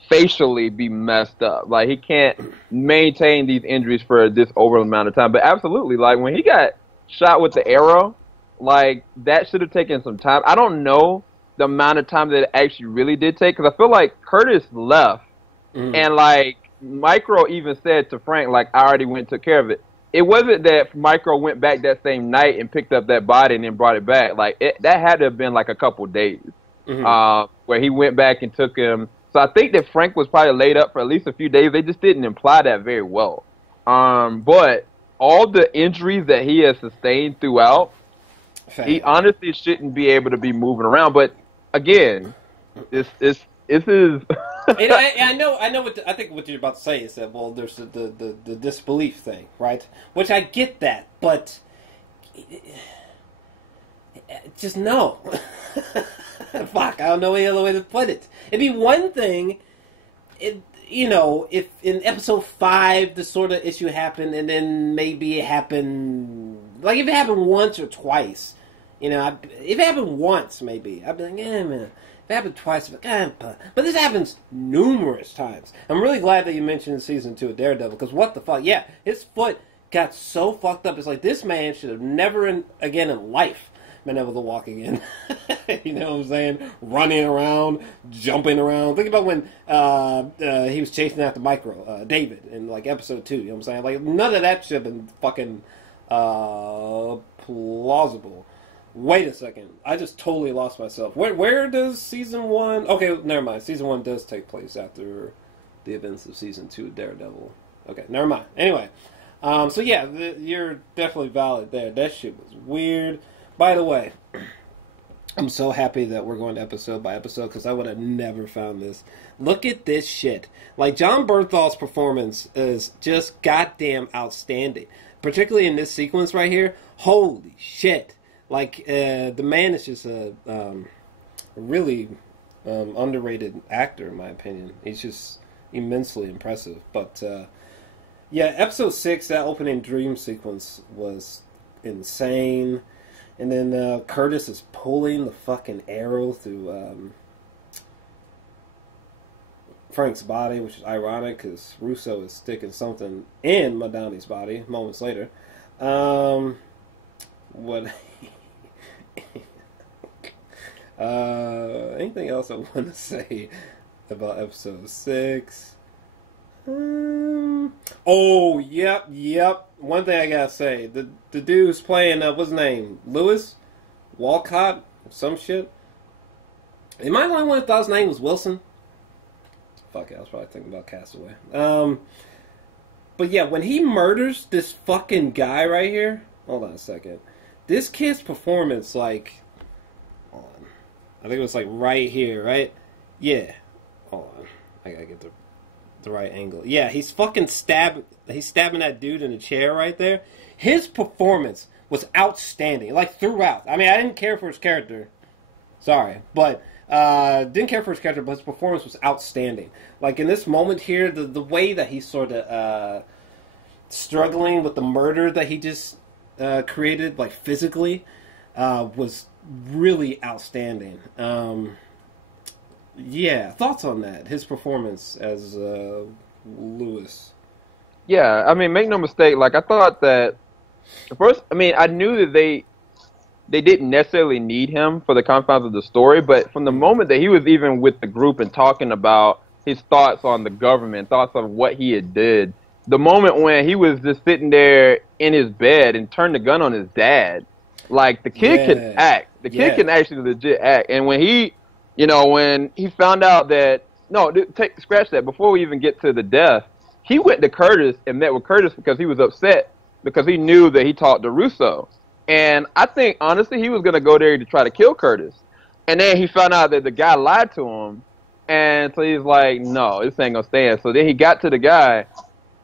facially be messed up. Like, he can't maintain these injuries for this over amount of time. But absolutely, like, when he got shot with the arrow, like, that should have taken some time. I don't know the amount of time that it actually really did take, because I feel like Curtis left, and, like, Micro even said to Frank, like, I already went and took care of it. It wasn't that Micro went back that same night and picked up that body and then brought it back. Like, that had to have been, like, a couple days, where he went back and took him. So I think that Frank was probably laid up for at least a few days. They just didn't imply that very well. But all the injuries that he has sustained throughout, he honestly shouldn't be able to be moving around. But again, this is. And I know. I think what you're about to say is that, well, there's the disbelief thing, right? Which I get that, but just no. Fuck, I don't know any other way to put it. It'd be one thing, if in episode 5 this sort of issue happened, and then maybe it happened, like, if it happened once or twice, if it happened once, maybe I'd be like, yeah, man. If it happened twice, but this happens numerous times. I'm really glad that you mentioned season 2 of Daredevil, because what the fuck? Yeah, his foot got so fucked up. It's like, this man should have never again in life been able to walk again. You know what I'm saying? Running around, jumping around. Think about when he was chasing after Micro, David, in, like, episode 2. You know what I'm saying? Like, none of that should have been fucking plausible. Wait a second. I just totally lost myself. Where does season 1... Okay, never mind. Season 1 does take place after the events of season 2 of Daredevil. Okay, never mind. Anyway. So yeah, you're definitely valid there. That shit was weird. By the way, I'm so happy that we're going episode by episode, because I would have never found this. Look at this shit. Like, Jon Bernthal's performance is just goddamn outstanding. Particularly in this sequence right here. Holy shit. Like, the man is just a really underrated actor, in my opinion. He's just immensely impressive. But, yeah, episode 6, that opening dream sequence was insane. And then Curtis is pulling the fucking arrow through Frank's body, which is ironic, because Russo is sticking something in Madani's body moments later. What... anything else I want to say about episode 6? Oh, yep. One thing I gotta say, the dude who's playing, what's his name? Lewis? Walcott? Some shit? Am I the only one who thought his name was Wilson? Fuck it, I was probably thinking about Castaway. But yeah, when he murders this fucking guy right here, hold on a second. This kid's performance, like, hold on. I think it was like right here, right? Yeah. Hold on. I gotta get the right angle. Yeah, he's fucking stabbing that dude in the chair right there. His performance was outstanding, like, throughout. I mean, I didn't care for his character. Sorry. But, didn't care for his character, but his performance was outstanding. Like, in this moment here, the way that he's sort of struggling with the murder that he just created, like, physically, was really outstanding. Yeah, thoughts on that? His performance as Lewis. Yeah, I mean, make no mistake. Like, I thought that first. I mean, I knew that they didn't necessarily need him for the confines of the story, but from the moment that he was even with the group and talking about his thoughts on the government, thoughts on what he had did, the moment when he was just sitting there in his bed and turned the gun on his dad, like, the kid can act. The kid can actually legit act. And when he, when he found out that, scratch that, before we even get to the death, he went to Curtis and met with Curtis because he was upset because he knew that he talked to Russo. And I think, honestly, he was going to go there to try to kill Curtis. And then he found out that the guy lied to him. And so he's like, no, this ain't going to stand. So then he got to the guy,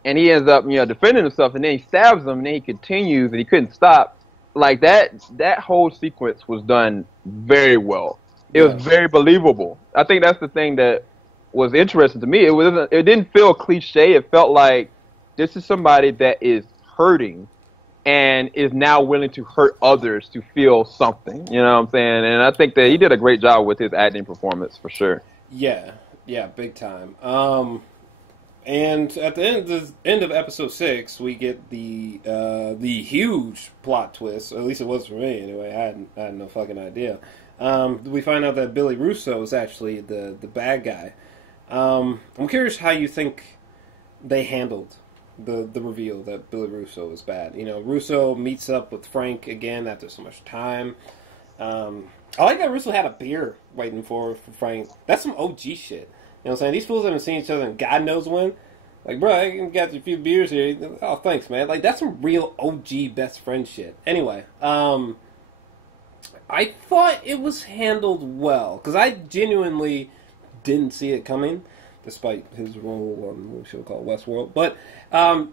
and he ends up, defending himself. And then he stabs him, and then he continues, and he couldn't stop. Like, that whole sequence was done very well. It was very believable. I think that's the thing that was interesting to me. It didn't feel cliche. It felt like this is somebody that is hurting and is now willing to hurt others to feel something. You know what I'm saying? And I think that he did a great job with his acting performance, for sure. Yeah. Yeah, big time. And at the end of episode 6, we get the huge plot twist. Or at least it was for me anyway. I had no fucking idea. We find out that Billy Russo is actually the bad guy. I'm curious how you think they handled the reveal that Billy Russo is bad. You know, Russo meets up with Frank again after so much time. I like that Russo had a beer waiting for Frank. That's some OG shit. You know what I'm saying? These fools haven't seen each other in God knows when. Like, bro, I got you a few beers here. Oh, thanks, man. Like, that's some real OG best friend shit. Anyway, I thought it was handled well. Because I genuinely didn't see it coming, despite his role on what show called Westworld. But I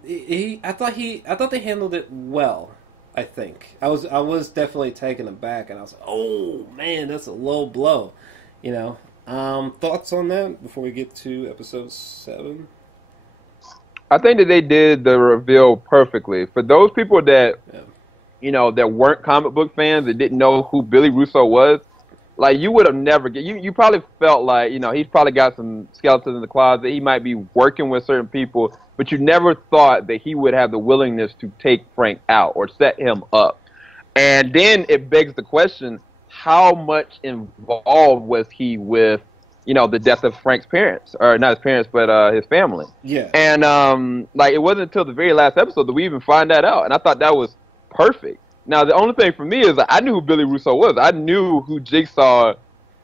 thought they handled it well. I think I was definitely taken aback, and I was like, oh man, that's a low blow. You know. Thoughts on that before we get to episode 7? I think that they did the reveal perfectly. For those people that, you know, that weren't comic book fans and didn't know who Billy Russo was, like, you would have never you probably felt like, you know, he's probably got some skeletons in the closet. He might be working with certain people, but you never thought that he would have the willingness to take Frank out or set him up. And then it begs the question, how much involved was he with, you know, the death of Frank's parents, or not his parents, but his family? Yeah. And like, it wasn't until the very last episode that we even find that out, and I thought that was perfect. Now, the only thing for me is that I knew who Billy Russo was. I knew who Jigsaw,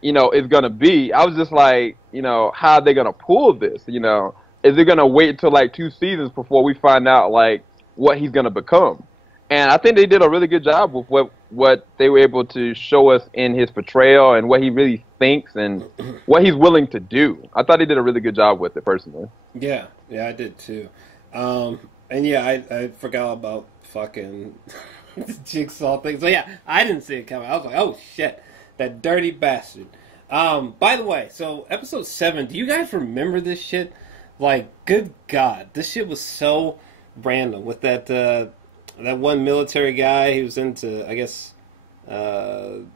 you know, is gonna be. I was just like, you know, how are they gonna pull this? You know, is it gonna wait until like 2 seasons before we find out like what he's gonna become? And I think they did a really good job with what they were able to show us in his portrayal and what he really thinks and what he's willing to do. I thought he did a really good job with it, personally. Yeah, I did too. And yeah, I forgot about fucking the Jigsaw thing. So yeah, I didn't see it coming. I was like, oh shit, that dirty bastard. By the way, so episode 7, do you guys remember this shit? Like, good God, this shit was so random with that one military guy who was into, I guess, whatever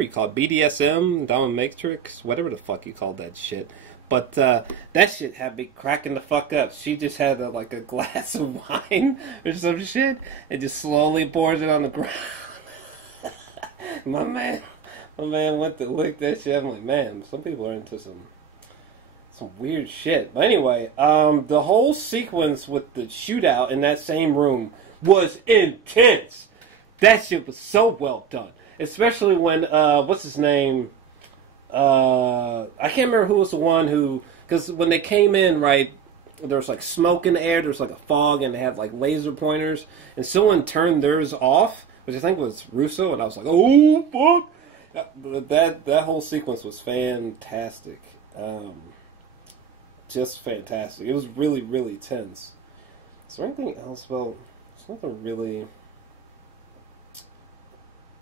you call it, BDSM, dominatrix, whatever the fuck you call that shit. But that shit had me cracking the fuck up. She just had like a glass of wine or some shit and just slowly pours it on the ground. my man went to lick that shit. I'm like, man, some people are into some weird shit. But anyway, the whole sequence with the shootout in that same room was intense. That shit was so well done. Especially when, what's his name? I can't remember who was the one who... Because when they came in, right, there was like smoke in the air, there was like a fog, and they had like laser pointers. And someone turned theirs off, which I think was Russo, and I was like, oh, fuck! That whole sequence was fantastic. Just fantastic. It was really, really tense. Is there anything else? Well, there's nothing really...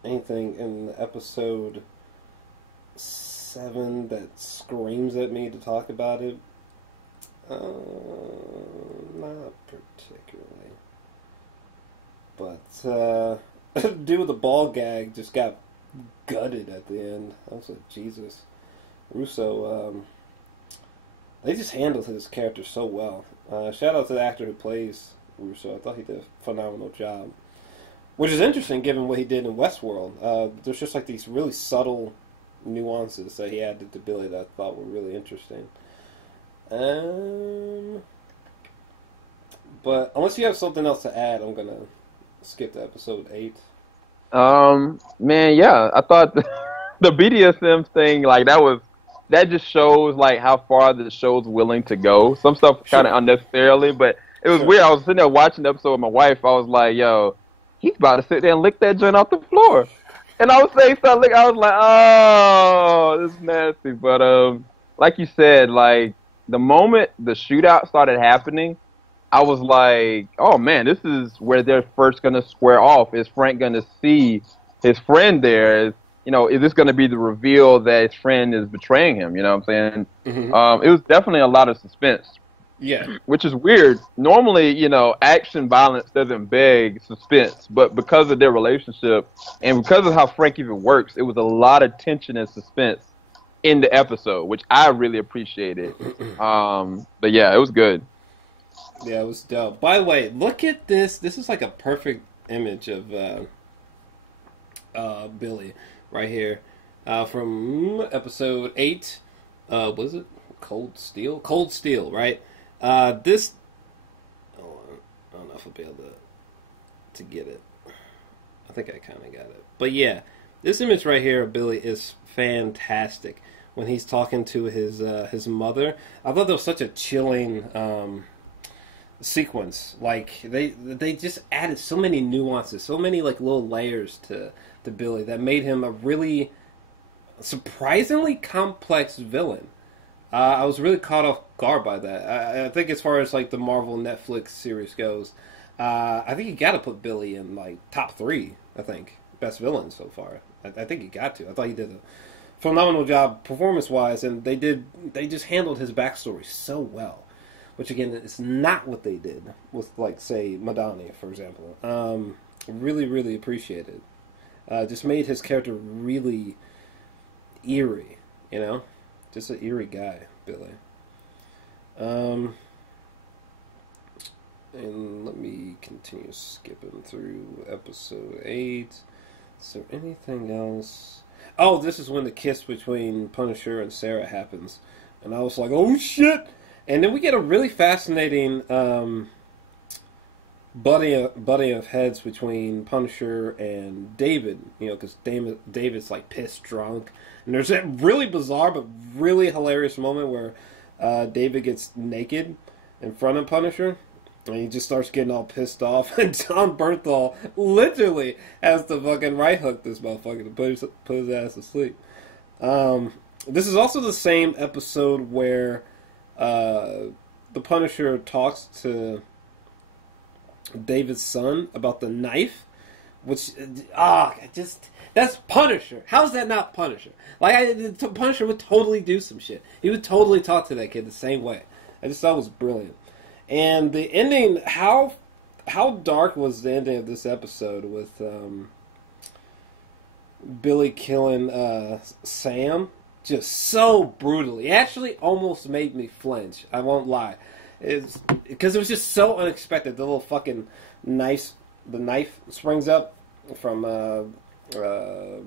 anything in episode 7 that screams at me to talk about it. Not particularly. But, dude with the ball gag just got gutted at the end. I was like, Jesus. Russo, they just handled his character so well. Shout out to the actor who plays Russo. I thought he did a phenomenal job. Which is interesting given what he did in Westworld. There's just like these really subtle nuances that he added to Billy that I thought were really interesting. But unless you have something else to add, I'm going to skip to episode 8. Man, yeah. I thought the BDSM thing, like, that just shows like how far the show's willing to go. Some stuff kind of unnecessarily, but it was weird. I was sitting there watching the episode with my wife. I was like, yo, he's about to sit there and lick that joint off the floor. And I was saying stuff like, I was like, oh, this is nasty. But like you said, like the moment the shootout started happening, I was like, oh man, this is where they're first gonna square off. Is Frank gonna see his friend there? You know, is this going to be the reveal that his friend is betraying him? You know what I'm saying? Mm-hmm. It was definitely a lot of suspense. Yeah. Which is weird. Normally, you know, action violence doesn't beg suspense, but because of their relationship and because of how Frank even works, it was a lot of tension and suspense in the episode, which I really appreciated. But yeah, it was good. Yeah, it was dope. By the way, look at this. This is like a perfect image of Billy right here from episode 8. Was it Cold Steel? Cold Steel, right? This. Oh, I don't know if I'll be able to get it. I think I kind of got it. But yeah, this image right here of Billy is fantastic. When he's talking to his mother, I thought that was such a chilling sequence. Like they just added so many nuances, so many like little layers to Billy that made him a really surprisingly complex villain. I was really caught off guard by that. I think as far as like the Marvel Netflix series goes, I think you got to put Billy in like top 3. I think best villain so far. I think you got to. I thought he did a phenomenal job performance-wise, and they just handled his backstory so well, which again is not what they did with, like, say, Madani, for example. Really, really appreciate it. Just made his character really eerie, you know, just an eerie guy, Billy. And let me continue skipping through episode 8. Is there anything else? Oh, this is when the kiss between Punisher and Sarah happens. And I was like, oh shit! And then we get a really fascinating butting of heads between Punisher and David. You know, because David's like pissed drunk. And there's that really bizarre but really hilarious moment where David gets naked in front of Punisher. And he just starts getting all pissed off, and Jon Bernthal literally has to fucking right hook this motherfucker to put his ass to sleep. This is also the same episode where the Punisher talks to David's son about the knife, which that's Punisher. How's that not Punisher? Like, Punisher would totally do some shit. He would totally talk to that kid the same way. I just thought it was brilliant. And the ending, how dark was the ending of this episode with Billy killing Sam? Just so brutally. It actually almost made me flinch. I won't lie. Because it was just so unexpected. The little fucking knife, the knife springs up from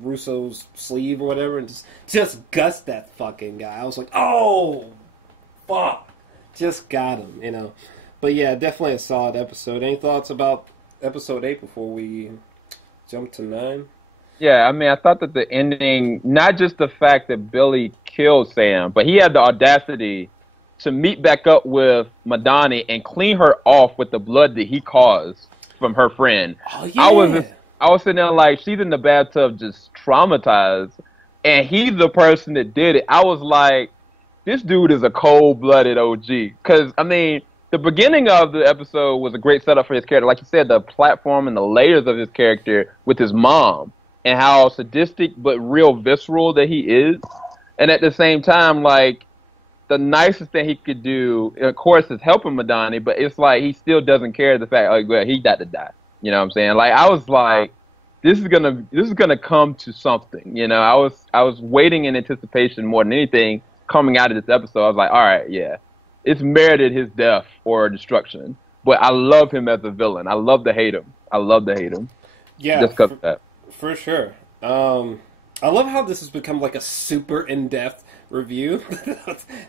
Russo's sleeve or whatever, and just gust that fucking guy. I was like, oh, fuck. Just got him, you know. But yeah, definitely a solid episode. Any thoughts about episode 8 before we jump to 9? Yeah, I mean, I thought that the ending, not just the fact that Billy killed Sam, but he had the audacity to meet back up with Madani and clean her off with the blood that he caused from her friend. Oh, yeah. I was sitting there like, she's in the bathtub just traumatized, and he's the person that did it. I was like, this dude is a cold-blooded OG. Because, I mean, the beginning of the episode was a great setup for his character. Like you said, the platform and the layers of his character with his mom and how sadistic but real visceral that he is. And at the same time, like, the nicest thing he could do, of course, is helping Madani, but it's like he still doesn't care the fact, oh, well, he got to die. You know what I'm saying? Like, I was like, this is gonna come to something. You know, I was waiting in anticipation more than anything. Coming out of this episode, I was like, all right, yeah, it's merited his death or destruction. But I love him as a villain. I love to hate him. Yeah, just because of that. For sure. I love how this has become like a super in-depth review.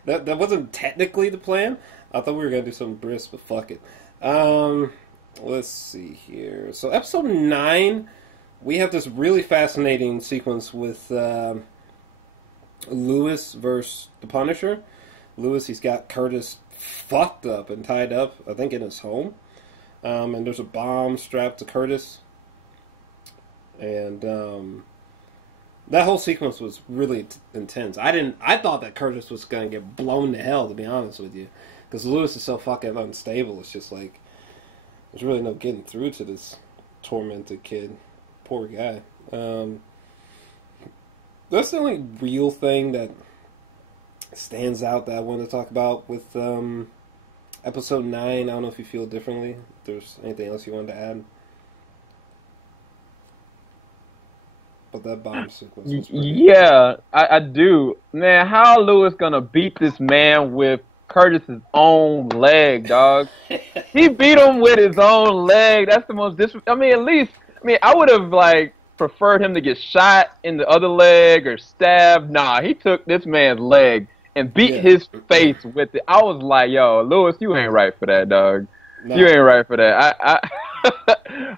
that wasn't technically the plan. I thought we were going to do something brisk, but fuck it. Let's see here. So episode 9, we have this really fascinating sequence with Lewis versus the Punisher. Lewis, he's got Curtis fucked up and tied up, I think, in his home. And there's a bomb strapped to Curtis. And that whole sequence was really intense. I thought that Curtis was going to get blown to hell, to be honest with you. Because Lewis is so fucking unstable. It's just like, there's really no getting through to this tormented kid. Poor guy. That's the only real thing that stands out that I want to talk about with episode 9. I don't know if you feel differently. If there's anything else you wanted to add? But that bomb sequence was pretty. Yeah, I do. Man, how Lewis gonna beat this man with Curtis's own leg, dog? He beat him with his own leg. That's the most I mean, at least, I would have, like, preferred him to get shot in the other leg or stabbed. Nah, he took this man's leg and beat his face with it. I was like, yo, Lewis, you ain't right for that, dog. No. You ain't right for that.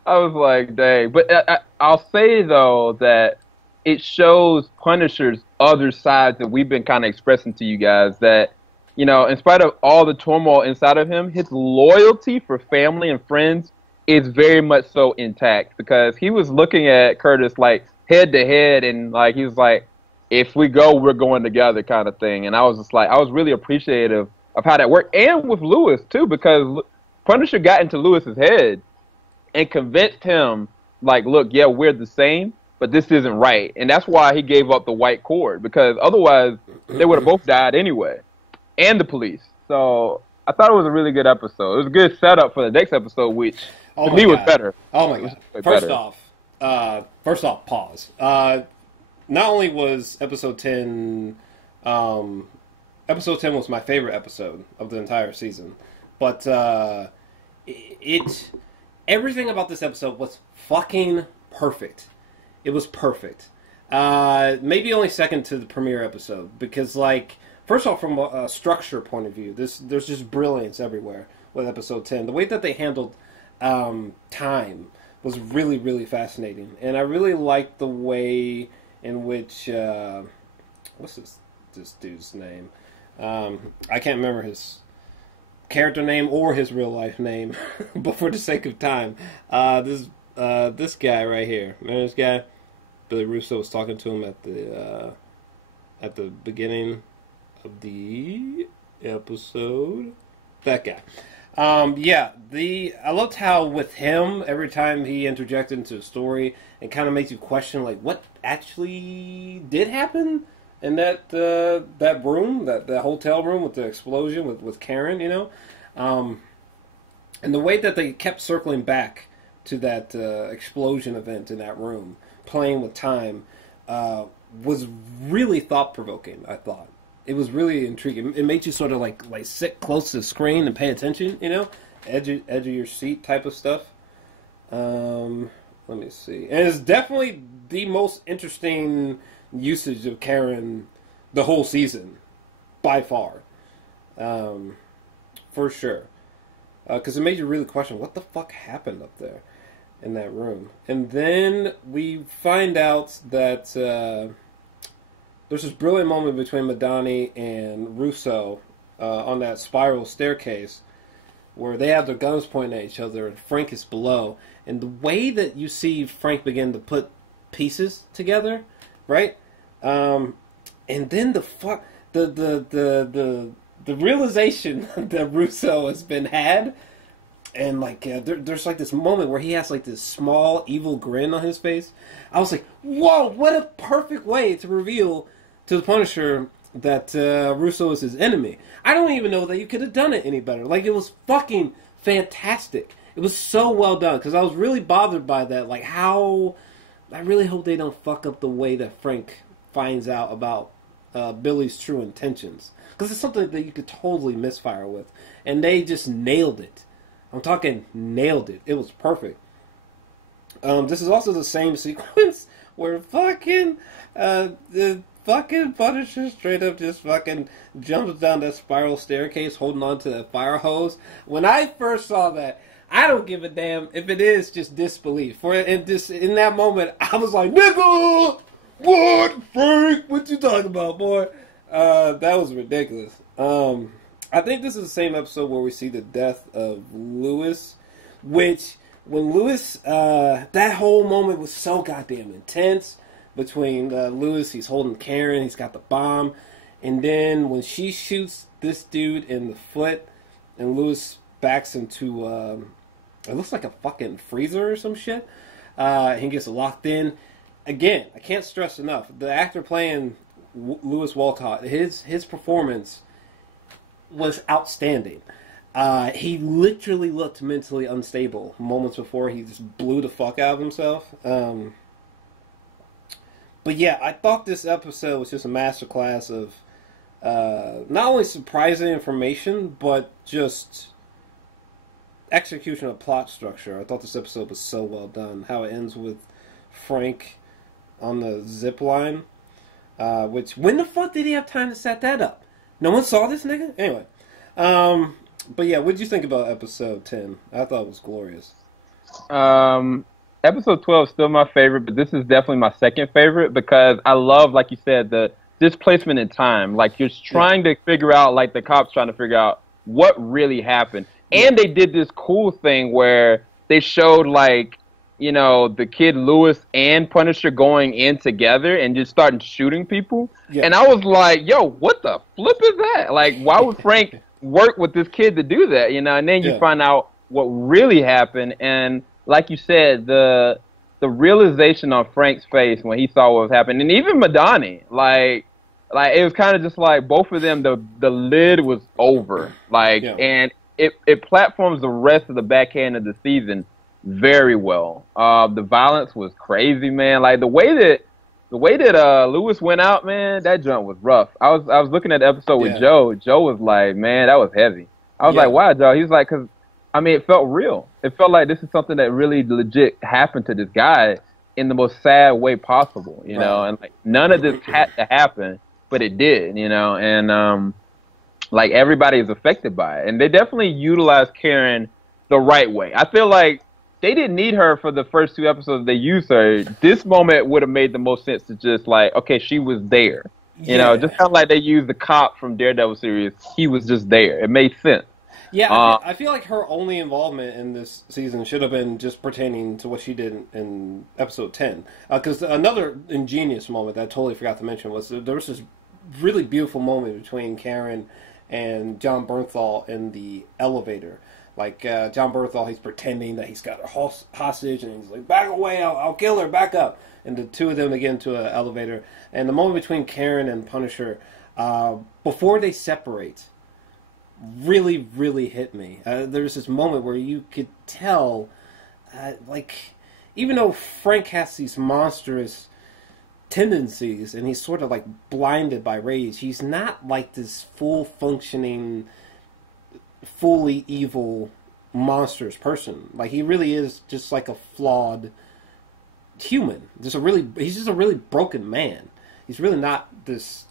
I was like, dang. But I'll say, though, that it shows Punisher's other sides that we've been kind of expressing to you guys, that, you know, in spite of all the turmoil inside of him, his loyalty for family and friends is very much so intact, because he was looking at Curtis like head to head, and like he was like, if we go, we're going together kind of thing. And I was just like, I was really appreciative of how that worked, and with Lewis too, because Punisher got into Lewis's head and convinced him, like, look, yeah, we're the same, but this isn't right. And that's why he gave up the white cord, because otherwise they would have both died anyway, and the police. So I thought it was a really good episode. It was a good setup for the next episode, which to me was better. Oh my god! First off, pause. Not only was episode 10, episode 10 was my favorite episode of the entire season, but everything about this episode was fucking perfect. It was perfect. Maybe only second to the premiere episode, because, like, first off, from a structure point of view, there's just brilliance everywhere with episode 10. The way that they handled time was really, really fascinating, and I really liked the way in which what's this dude's name? I can't remember his character name or his real life name, but for the sake of time, this guy right here, remember this guy? Billy Russo was talking to him at the beginning of the episode. That guy. I loved how with him, every time he interjected into a story, it kind of makes you question, like, what actually did happen in that room, that hotel room with the explosion with Karen, you know? And the way that they kept circling back to that explosion event in that room, playing with time, was really thought-provoking, I thought. It was really intriguing. It made you sort of like sit close to the screen and pay attention, you know? Edge of your seat type of stuff. Let me see. And it's definitely the most interesting usage of Karen the whole season, by far. For sure. Because it made you really question, what the fuck happened up there in that room? And then we find out that there's this brilliant moment between Madani and Russo on that spiral staircase where they have their guns pointing at each other and Frank is below. And the way that you see Frank begin to put pieces together, right? And then the realization that Russo has been had, and like there's like this moment where he has like this small evil grin on his face. I was like, whoa, what a perfect way to reveal to the Punisher that Russo is his enemy. I don't even know that you could have done it any better. Like, it was fucking fantastic. It was so well done, because I was really bothered by that. Like, how... I really hope they don't fuck up the way that Frank finds out about Billy's true intentions. Because it's something that you could totally misfire with. And they just nailed it. I'm talking nailed it. It was perfect. This is also the same sequence where fucking... the fucking Punisher straight up just fucking jumps down that spiral staircase holding on to that fire hose. When I first saw that, I don't give a damn if it is just disbelief. In that moment, I was like, nigga! What? Frank? What you talking about, boy? That was ridiculous. I think this is the same episode where we see the death of Lewis, which, when Lewis, that whole moment was so goddamn intense. Between Lewis, he's holding Karen, he's got the bomb, and then when she shoots this dude in the foot, and Lewis backs into, it looks like a fucking freezer or some shit, he gets locked in. Again, I can't stress enough, the actor playing Lewis Walcott, his performance was outstanding. He literally looked mentally unstable moments before he just blew the fuck out of himself. But yeah, I thought this episode was just a masterclass of not only surprising information, but just execution of plot structure. I thought this episode was so well done. How it ends with Frank on the zip line. Which, when the fuck did he have time to set that up? No one saw this nigga? Anyway. But yeah, what did you think about episode 10? I thought it was glorious. Episode 12 is still my favorite, but this is definitely my second favorite because I love, like you said, the displacement in time. Like, you're trying to figure out, like the cops trying to figure out what really happened. And they did this cool thing where they showed, like, you know, the kid Lewis and Punisher going in together and just starting shooting people. Yeah. And I was like, yo, what the flip is that? Like, why would Frank work with this kid to do that? You know, and then you find out what really happened. And like you said, the realization on Frank's face when he saw what was happening, and even Madani, like it was kind of just like both of them, the lid was over. Like, and it platforms the rest of the back end of the season very well. The violence was crazy, man. Like the way that Lewis went out, man, that jump was rough. I was looking at the episode with Joe. Joe was like, man, that was heavy. I was like, why, Joe? He was like, because I mean, it felt real. It felt like this is something that really legit happened to this guy in the most sad way possible, you know. And like none of this had to happen, but it did, you know. And like everybody is affected by it, and they definitely utilized Karen the right way. I feel like they didn't need her for the first 2 episodes. They used her. This moment would have made the most sense to just like, okay, she was there. You know, just kind of like they used the cop from Daredevil series. He was just there. It made sense. Yeah, I feel like her only involvement in this season should have been just pertaining to what she did in episode 10. Because another ingenious moment that I totally forgot to mention was there was this really beautiful moment between Karen and Jon Bernthal in the elevator. Like, Jon Bernthal, he's pretending that he's got her hostage, and he's like, back away, I'll kill her, back up. And the two of them, they get into an elevator. And the moment between Karen and Punisher, before they separate, really, really hit me. There's this moment where you could tell, like, even though Frank has these monstrous tendencies, and he's sort of, like, blinded by rage, he's not like this full-functioning, fully evil, monstrous person. Like, he really is just like a flawed human. He's just a really broken man. He's really not this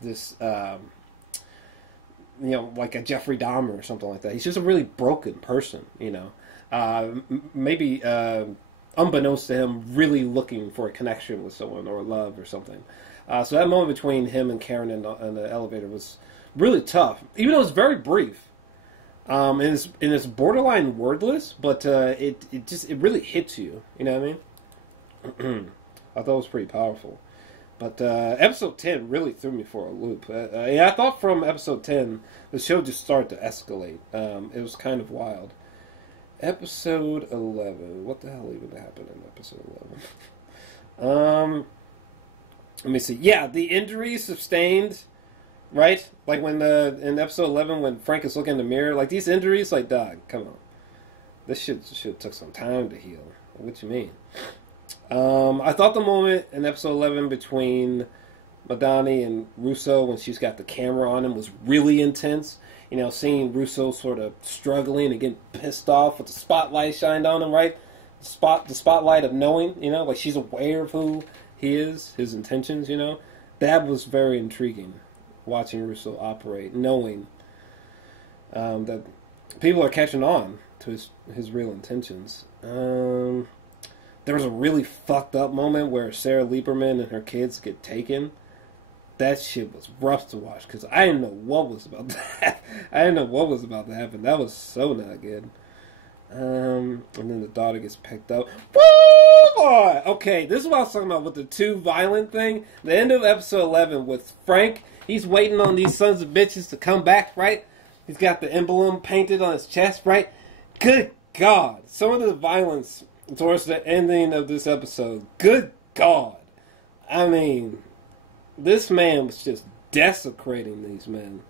you know, like a Jeffrey Dahmer or something like that. He's just a really broken person, you know. Maybe unbeknownst to him, really looking for a connection with someone or love or something. So that moment between him and Karen in the elevator was really tough, even though it was very brief. And it's borderline wordless, but it really hits you. You know what I mean? I thought it was pretty powerful. But episode 10 really threw me for a loop. I thought from episode 10, the show just started to escalate. It was kind of wild. Episode 11. What the hell even happened in episode 11? Let me see. Yeah, the injuries sustained, right? Like when in episode 11, when Frank is looking in the mirror, like these injuries, like, dog, come on. This shit took some time to heal. What you mean? I thought the moment in episode 11 between Madani and Russo when she's got the camera on him was really intense. You know, seeing Russo sort of struggling and getting pissed off with the spotlight shined on him, right? The spotlight of knowing, you know, like she's aware of who he is, his intentions, you know. That was very intriguing, watching Russo operate, knowing that people are catching on to his real intentions. There was a really fucked up moment where Sarah Lieberman and her kids get taken. That shit was rough to watch because I didn't know what was about to happen. I didn't know what was about to happen. That was so not good. And then the daughter gets picked up. Woo, boy! Okay, this is what I was talking about with the too violent thing. The end of episode 11 with Frank. He's waiting on these sons of bitches to come back, right? He's got the emblem painted on his chest, right? Good God. Some of the violence towards the ending of this episode. Good God. I mean, this man was just desecrating these men.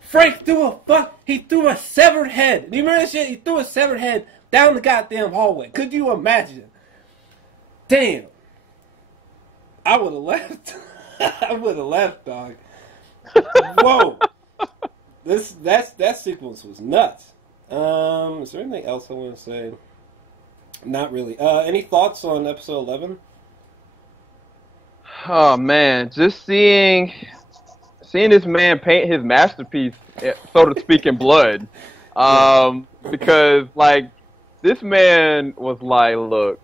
Frank threw a severed head. Do you remember that shit? He threw a severed head down the goddamn hallway. Could you imagine? Damn. I would have left. I would have left, dog. Whoa. That sequence was nuts. Is there anything else I want to say? Not really. Any thoughts on episode 11? Oh man, just seeing this man paint his masterpiece, so to speak, in blood. Because like this man was like, look,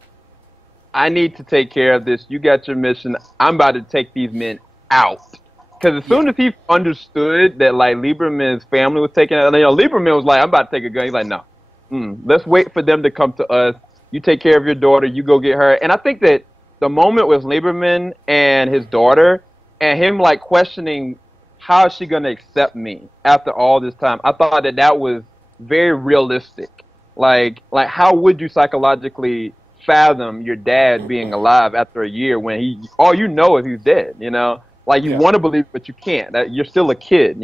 I need to take care of this. You got your mission. I'm about to take these men out. Because as soon as he understood that like Lieberman's family was taking it, Lieberman was like, I'm about to take a gun. He's like, no, let's wait for them to come to us. You take care of your daughter. You go get her. And I think that the moment with Lieberman and his daughter and him like questioning how is she going to accept me after all this time, I thought that was very realistic. Like how would you psychologically fathom your dad being alive after a year when all you know is he's dead, Like you want to believe, but you can't. You're still a kid,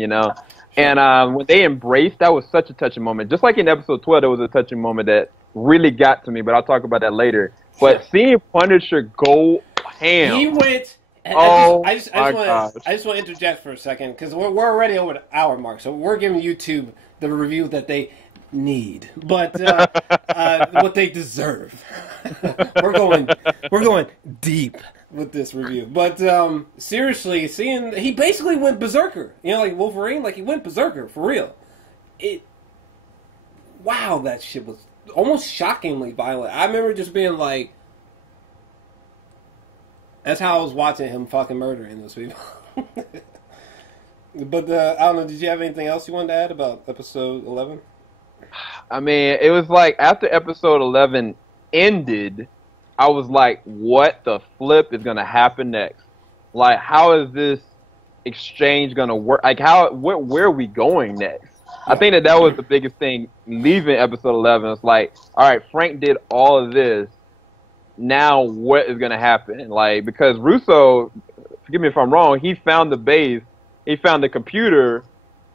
And when they embraced, that was such a touching moment. Just like in episode 12, there was a touching moment that really got to me, but I'll talk about that later. But seeing Punisher go ham. He went. I just want to interject for a second because we're already over the hour mark, so we're giving YouTube the review that they need, but what they deserve. we're going deep with this review, but seriously, he basically went berserker. Like Wolverine, like he went berserker for real. Wow, that shit was almost shockingly violent. I remember just being like. That's how I was watching him fucking murdering those people. But, I don't know, did you have anything else you wanted to add about episode 11? I mean, it was like, after episode 11 ended, I was like, what the flip is going to happen next? Like, how is this exchange going to work? Like, where are we going next? I think that was the biggest thing leaving episode 11. It's like, all right, Frank did all of this. Now what is going to happen? Like, because Russo, forgive me if I'm wrong, he found the base, he found the computer,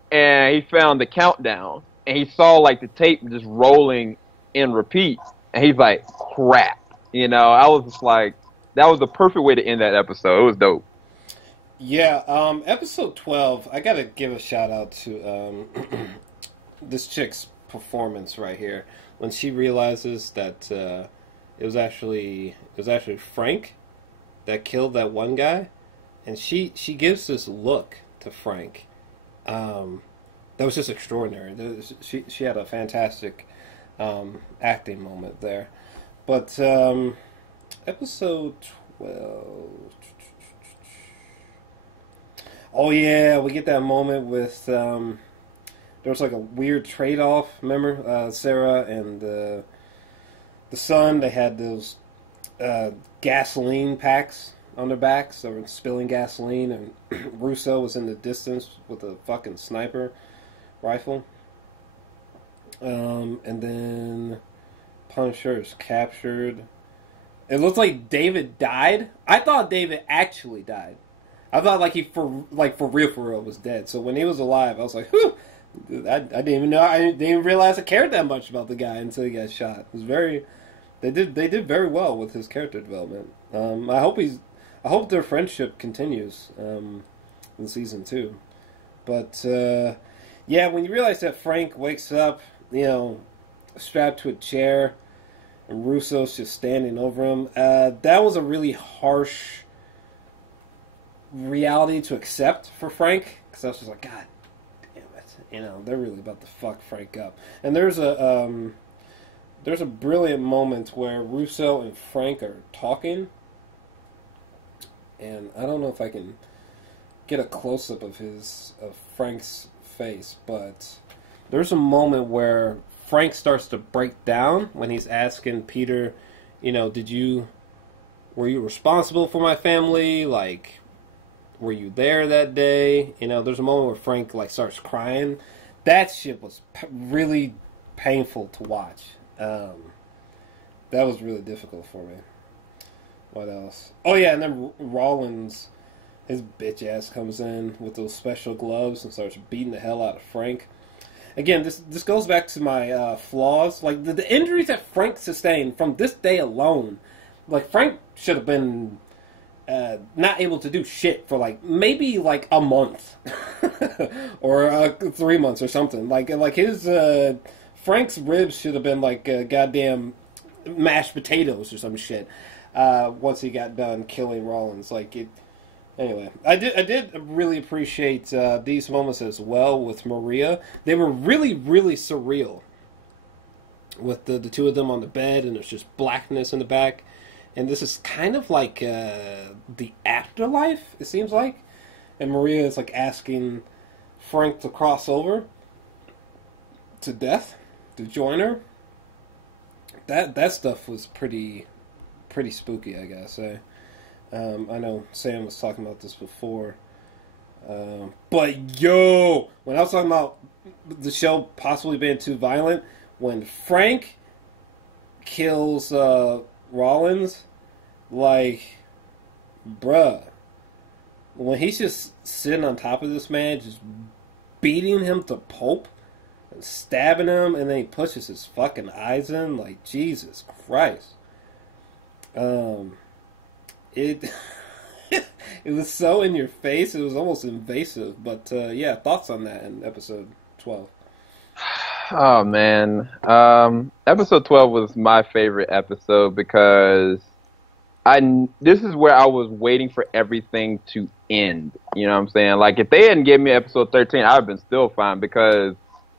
and he found the countdown, and he saw like the tape just rolling in repeat, and he's like, crap. I was just like, that was the perfect way to end that episode. It was dope. Yeah, episode 12, I gotta give a shout out to this chick's performance right here. When she realizes that it was actually Frank that killed that one guy, and she gives this look to Frank that was just extraordinary. She had a fantastic acting moment there. But episode 12. Oh yeah, we get that moment with there was like a weird trade-off. Remember, Sarah and the son, they had those gasoline packs on their backs. They were spilling gasoline, and Russo was in the distance with a fucking sniper rifle. And then Punisher is captured. It looks like David died. I thought David actually died. I thought like he for real was dead. So when he was alive, I was like, whew. I didn't even know. I didn't even realize I cared that much about the guy until he got shot. It was very. They did very well with his character development. I hope their friendship continues in season 2. But yeah, when you realize that Frank wakes up, strapped to a chair, and Russo's just standing over him, that was a really harsh reality to accept for Frank, because I was just like, God damn it, they're really about to fuck Frank up. And there's a brilliant moment where Russo and Frank are talking, and I don't know if I can get a close-up of Frank's face, but there's a moment where Frank starts to break down when he's asking Peter, were you responsible for my family? Like, were you there that day? There's a moment where Frank starts crying. That shit was really painful to watch. That was really difficult for me. What else? Oh yeah, and then Rollins, his bitch ass comes in with those special gloves and starts beating the hell out of Frank. Again, this goes back to my flaws. Like the injuries that Frank sustained from this day alone. Like Frank should have been not able to do shit for like maybe like a month or 3 months or something. Like his Frank's ribs should have been like goddamn mashed potatoes or some shit. Once he got done killing Rollins, like it. Anyway, I did really appreciate these moments as well with Maria. They were really, really surreal. With the two of them on the bed, and there's just blackness in the back. And this is kind of like the afterlife, it seems like. And Maria is like asking Frank to cross over to death, to join her. That stuff was pretty spooky, I gotta say. I know Sam was talking about this before. But yo, when I was talking about the show possibly being too violent, when Frank kills Rollins, like, bruh, when he's just sitting on top of this man, just beating him to pulp, and stabbing him, and then he pushes his fucking eyes in, like, Jesus Christ. It it was so in your face, it was almost invasive, but yeah, thoughts on that in episode 12? Oh man, episode 12 was my favorite episode because this is where I was waiting for everything to end. You know what I'm saying? Like if they hadn't given me episode 13, I'd have been still fine because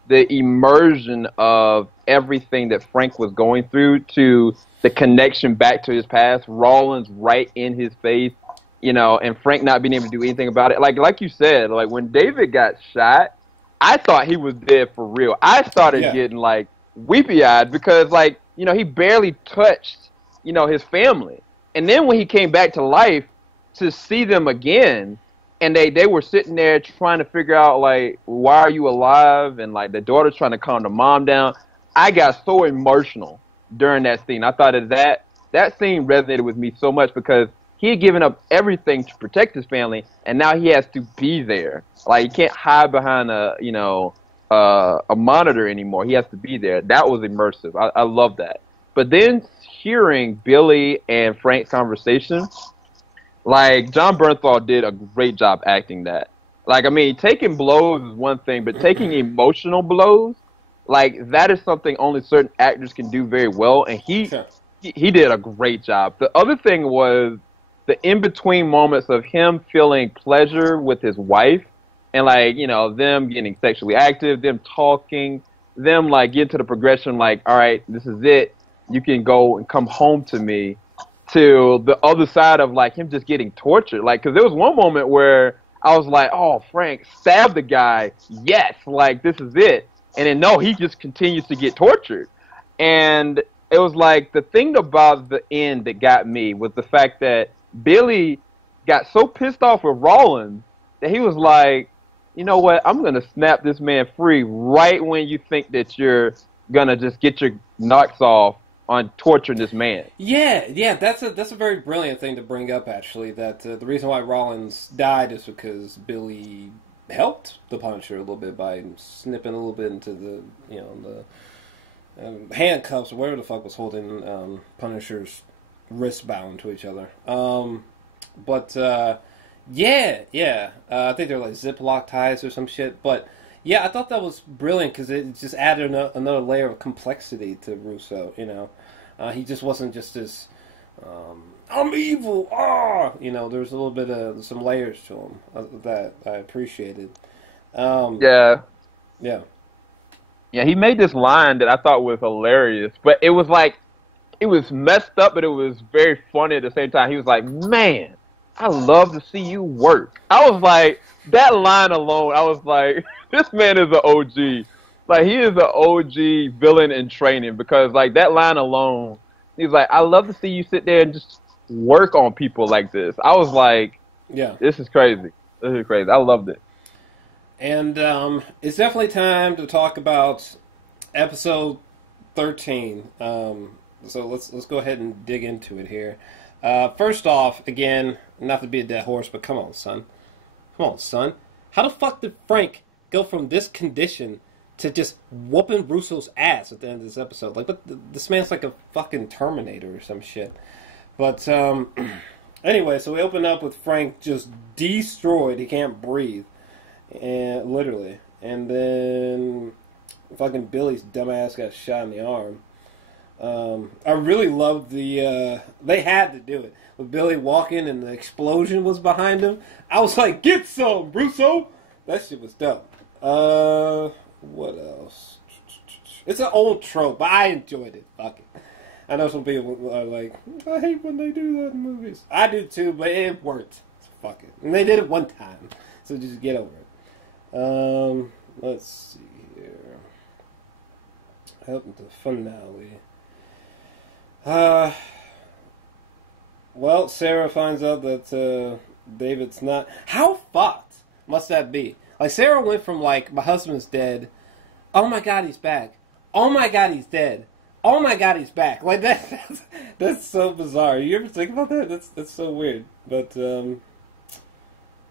the immersion of everything that Frank was going through to the connection back to his past, Rollins right in his face, you know, and Frank not being able to do anything about it. Like you said, like when David got shot, I thought he was dead for real. I started getting like weepy-eyed because like, you know, he barely touched, you know, his family. And then when he came back to life to see them again, and they were sitting there trying to figure out like, why are you alive? And like the daughter's trying to calm the mom down. I got so emotional during that scene. I thought that scene resonated with me so much because he had given up everything to protect his family, and now he has to be there. Like, he can't hide behind a monitor anymore. He has to be there. That was immersive. I love that. But then hearing Billy and Frank's conversation, like, Jon Bernthal did a great job acting that. Like, I mean, taking blows is one thing, but taking emotional blows, like, that is something only certain actors can do very well, and he did a great job. The other thing was the in-between moments of him feeling pleasure with his wife and, like, you know, them getting sexually active, them talking, them, like, getting to the progression, like, all right, this is it. You can go and come home to me, to the other side of, like, him just getting tortured. Like, because there was one moment where I was like, oh, Frank, stab the guy. Yes, like, this is it. And then, no, he just continues to get tortured. And it was like the thing about the end that got me was the fact that Billy got so pissed off with Rollins that he was like, you know what, I'm going to snap this man free right when you think that you're going to just get your knocks off on torturing this man. Yeah, that's a very brilliant thing to bring up, actually, that the reason why Rollins died is because Billy helped the Punisher a little bit by snipping a little bit into the, you know, the handcuffs or whatever the fuck was holding Punisher's wrist bound to each other. Yeah. I think they're like Ziploc ties or some shit. But yeah, I thought that was brilliant because it just added another layer of complexity to Russo. You know, he just wasn't just this I'm evil. You know, there's a little bit of some layers to him that I appreciated. Yeah, he made this line that I thought was hilarious, but it was like, it was messed up, but it was very funny at the same time. He was like, man, I love to see you work. I was like, that line alone, I was like, this man is an OG. Like, he is an OG villain in training because, like, that line alone, he's like, I love to see you sit there and just work on people like this. I was like, yeah, this is crazy. This is crazy. I loved it. And it's definitely time to talk about episode 13. So let's go ahead and dig into it here. First off, again, not to be a dead horse, but come on, son. How the fuck did Frank go from this condition to just whooping Russo's ass at the end of this episode? Like, this man's like a fucking Terminator or some shit. But Anyway, so we open up with Frank just destroyed. He can't breathe, and literally. And then fucking Billy's dumbass got shot in the arm. I really loved the. They had to do it with Billy walking and the explosion was behind him. I was like, "Get some, Russo!" That shit was dope. What else? It's an old trope, but I enjoyed it. Fuck it. I know some people are like, I hate when they do that in movies. I do too, but it worked. So fuck it. And they did it one time, so just get over it. Let's see here. Help to the finale. Well, Sarah finds out that David's not. How fucked must that be? Like, Sarah went from, like, my husband's dead. Oh my god, he's back. Oh my god, he's dead. Oh my god, he's back. Like, that's so bizarre. You ever think about that? That's so weird. But, that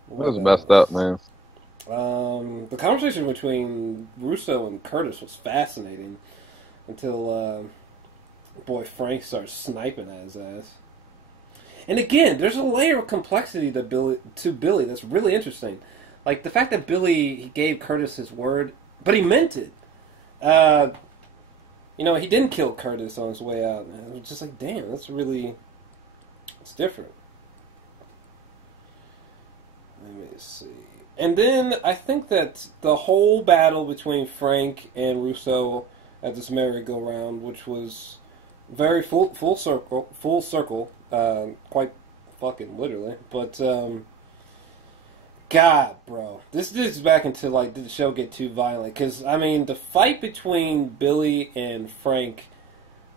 was messed up, man. The conversation between Russo and Curtis was fascinating until, boy, Frank starts sniping at his ass. And again, there's a layer of complexity to Billy that's really interesting. Like, the fact that Billy, he gave Curtis his word, but he meant it. You know, he didn't kill Curtis on his way out. Man. It was just like, damn, that's really, it's different. Let me see. And then I think that the whole battle between Frank and Russo at this merry-go-round, which was very full circle, quite fucking literally, but God, bro, this is back into, like, did the show get too violent? Because, I mean, the fight between Billy and Frank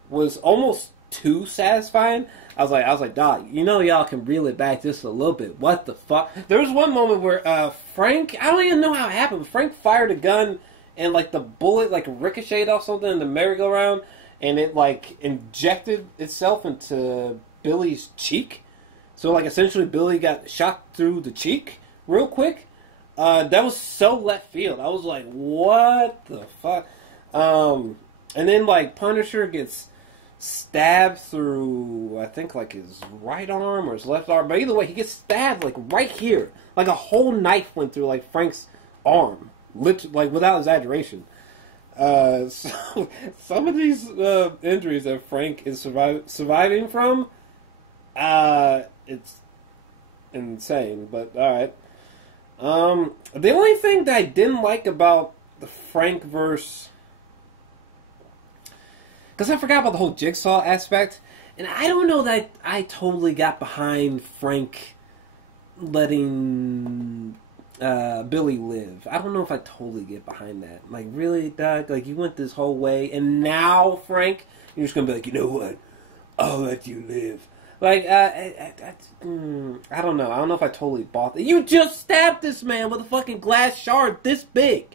was almost too satisfying. I was like, dog, you know y'all can reel it back just a little bit. What the fuck? There was one moment where Frank, I don't even know how it happened, but Frank fired a gun and, like, the bullet, like, ricocheted off something in the merry-go-round, and it, like, injected itself into Billy's cheek. So, like, essentially Billy got shot through the cheek real quick. That was so left field. I was like, what the fuck? And then, like, Punisher gets stabbed through, I think, like, his right arm or his left arm. But either way, he gets stabbed, like, right here. Like, a whole knife went through, like, Frank's arm. Like, without exaggeration. So, some of these injuries that Frank is surviving from, it's insane. But, alright. The only thing that I didn't like about the Frank verse, because I forgot about the whole Jigsaw aspect, and I don't know that I totally got behind Frank letting Billy live. I don't know if I totally get behind that. Like, really, Doug? Like, you went this whole way, and now, Frank, you're just gonna be like, you know what? I'll let you live. Like, I don't know. I don't know if I totally bought that. You just stabbed this man with a fucking glass shard this big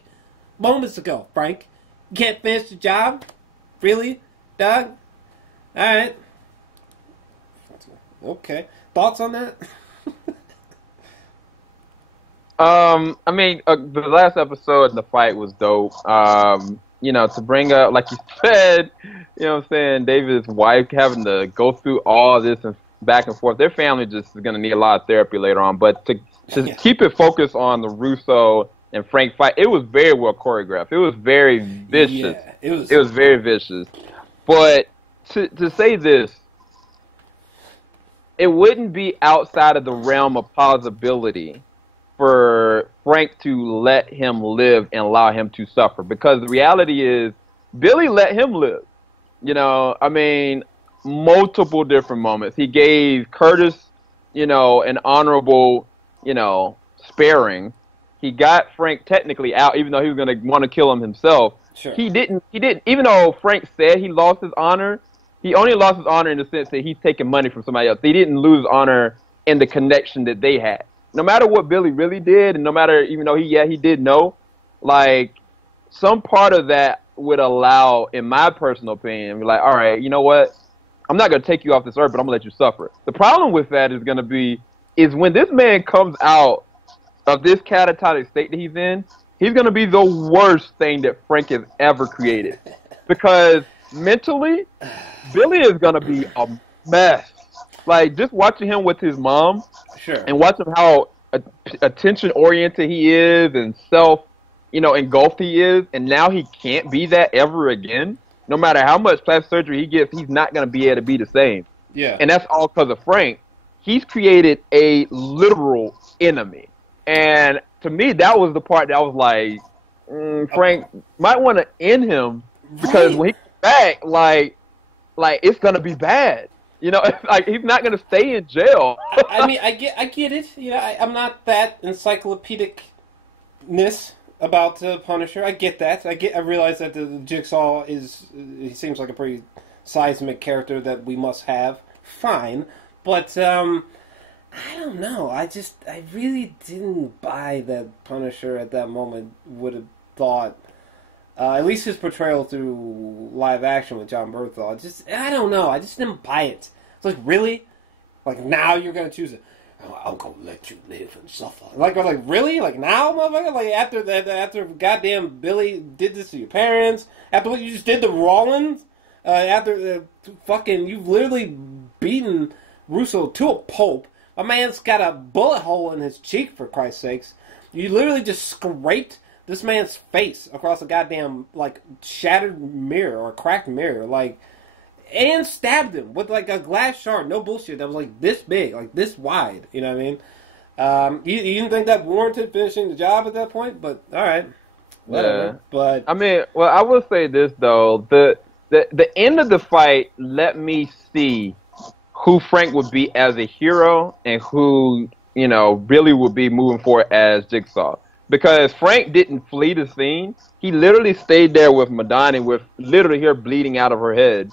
moments ago, Frank. You can't finish the job? Really, Doug? Alright. Okay. Thoughts on that? I mean, the last episode, the fight was dope. You know, to bring up, like you said, you know what I'm saying, David's wife having to go through all this and back and forth. Their family just is going to need a lot of therapy later on. But to keep it focused on the Russo and Frank fight, it was very well choreographed. It was very vicious. Yeah, it was very vicious. But to say this, it wouldn't be outside of the realm of plausibility for Frank to let him live and allow him to suffer. Because the reality is, Billy let him live. You know, I mean, multiple different moments. He gave Curtis, you know, an honorable, you know, sparing. He got Frank technically out, even though he was going to want to kill him himself. Sure. He didn't, even though Frank said he lost his honor, he only lost his honor in the sense that he's taking money from somebody else. He didn't lose honor in the connection that they had. No matter what Billy really did, and no matter, even though he did know, like, some part of that would allow, in my personal opinion, be like, all right, you know what? I'm not going to take you off this earth, but I'm going to let you suffer. The problem with that is going to be, is when this man comes out of this catatonic state that he's in, he's going to be the worst thing that Frank has ever created. Because mentally, Billy is going to be a mess. Like, just watching him with his mom Sure. and watching how attention-oriented he is and engulfed he is, and now he can't be that ever again. No matter how much plastic surgery he gets, he's not going to be able to be the same. Yeah. And that's all because of Frank. He's created a literal enemy. And to me, that was the part that I was like, Frank might want to end him because when he comes back, like it's going to be bad. You know, like he's not going to stay in jail. I mean, I get it. You know, I'm not that encyclopedic-ness about Punisher. I get that. I realize that the Jigsaw he seems like a pretty seismic character that we must have. Fine, but I don't know. I really didn't buy that Punisher at that moment would have thought. At least his portrayal through live action with Jon Bernthal. I don't know. I just didn't buy it. It's like, really? Like, now you're going to choose it? Oh, I'm going to let you live and suffer. Like, really? Like, now, motherfucker? Like, after goddamn Billy did this to your parents? After what you just did to Rollins? After you've literally beaten Russo to a pulp. My man's got a bullet hole in his cheek, for Christ's sakes. You literally just scraped this man's face across a goddamn, like, shattered mirror or cracked mirror, like, and stabbed him with, like, a glass shard, no bullshit, that was, like, this big, like, this wide, you know what I mean? You didn't think that warranted finishing the job at that point, but, alright, whatever, Yeah. but... I mean, well, I will say this, though, the end of the fight let me see who Frank would be as a hero and who, really would be moving forward as Jigsaw. Because Frank didn't flee the scene. He literally stayed there with Madani with literally her bleeding out of her head.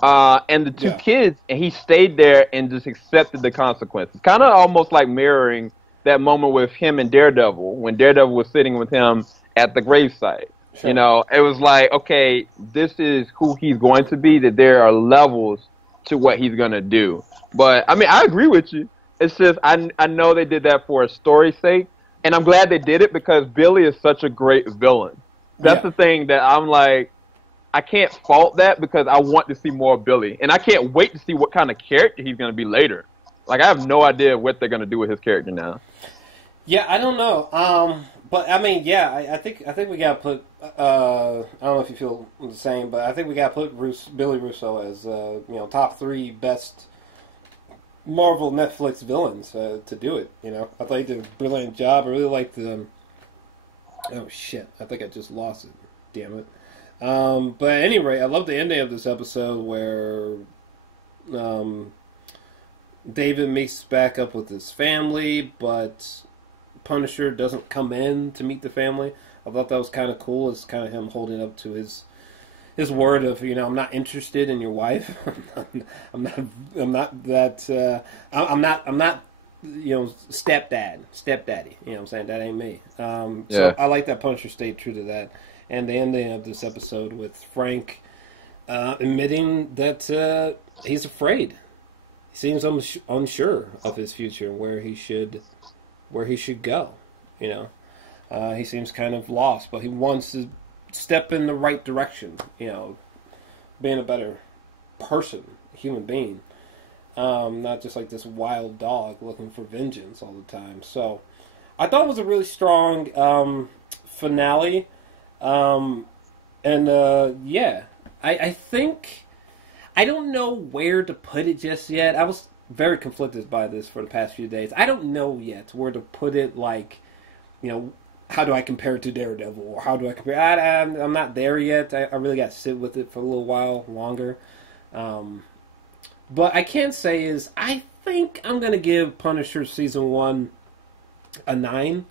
And the two kids, and he stayed there and just accepted the consequences. Kind of almost like mirroring that moment with him and Daredevil, when Daredevil was sitting with him at the gravesite. Sure. It was like, okay, this is who he's going to be, that there are levels to what he's going to do. But, I mean, I agree with you. It's just, I know they did that for a story's sake. And I'm glad they did it because Billy is such a great villain. That's the thing that I'm like, I can't fault that because I want to see more of Billy. And I can't wait to see what kind of character he's going to be later. Like, I have no idea what they're going to do with his character now. Yeah, I don't know. But, I mean, I think we got to put, I don't know if you feel the same, but I think we got to put Billy Russo as, top 3 best Marvel Netflix villains to do it. I thought he did a brilliant job. I really liked the. Oh shit! I think I just lost it. Damn it. But at any rate, I love the ending of this episode where David meets back up with his family, but Punisher doesn't come in to meet the family. I thought that was kind of cool. It's kind of him holding up to his word of, I'm not interested in your wife. I'm not stepdaddy. You know what I'm saying? That ain't me. So I like that Punisher stayed true to that. And the ending of this episode with Frank admitting that he's afraid. He seems unsure of his future and where he should go. He seems kind of lost, but he wants to step in the right direction, being a better person, human being, not just like this wild dog looking for vengeance all the time. So I thought it was a really strong finale, I think, I don't know where to put it just yet. I was very conflicted by this for the past few days. I don't know yet where to put it, like, how do I compare it to Daredevil? Or how do I compare... I'm not there yet. I really got to sit with it for a little while longer. But I can say is, I think I'm going to give Punisher Season 1 a 9. I'm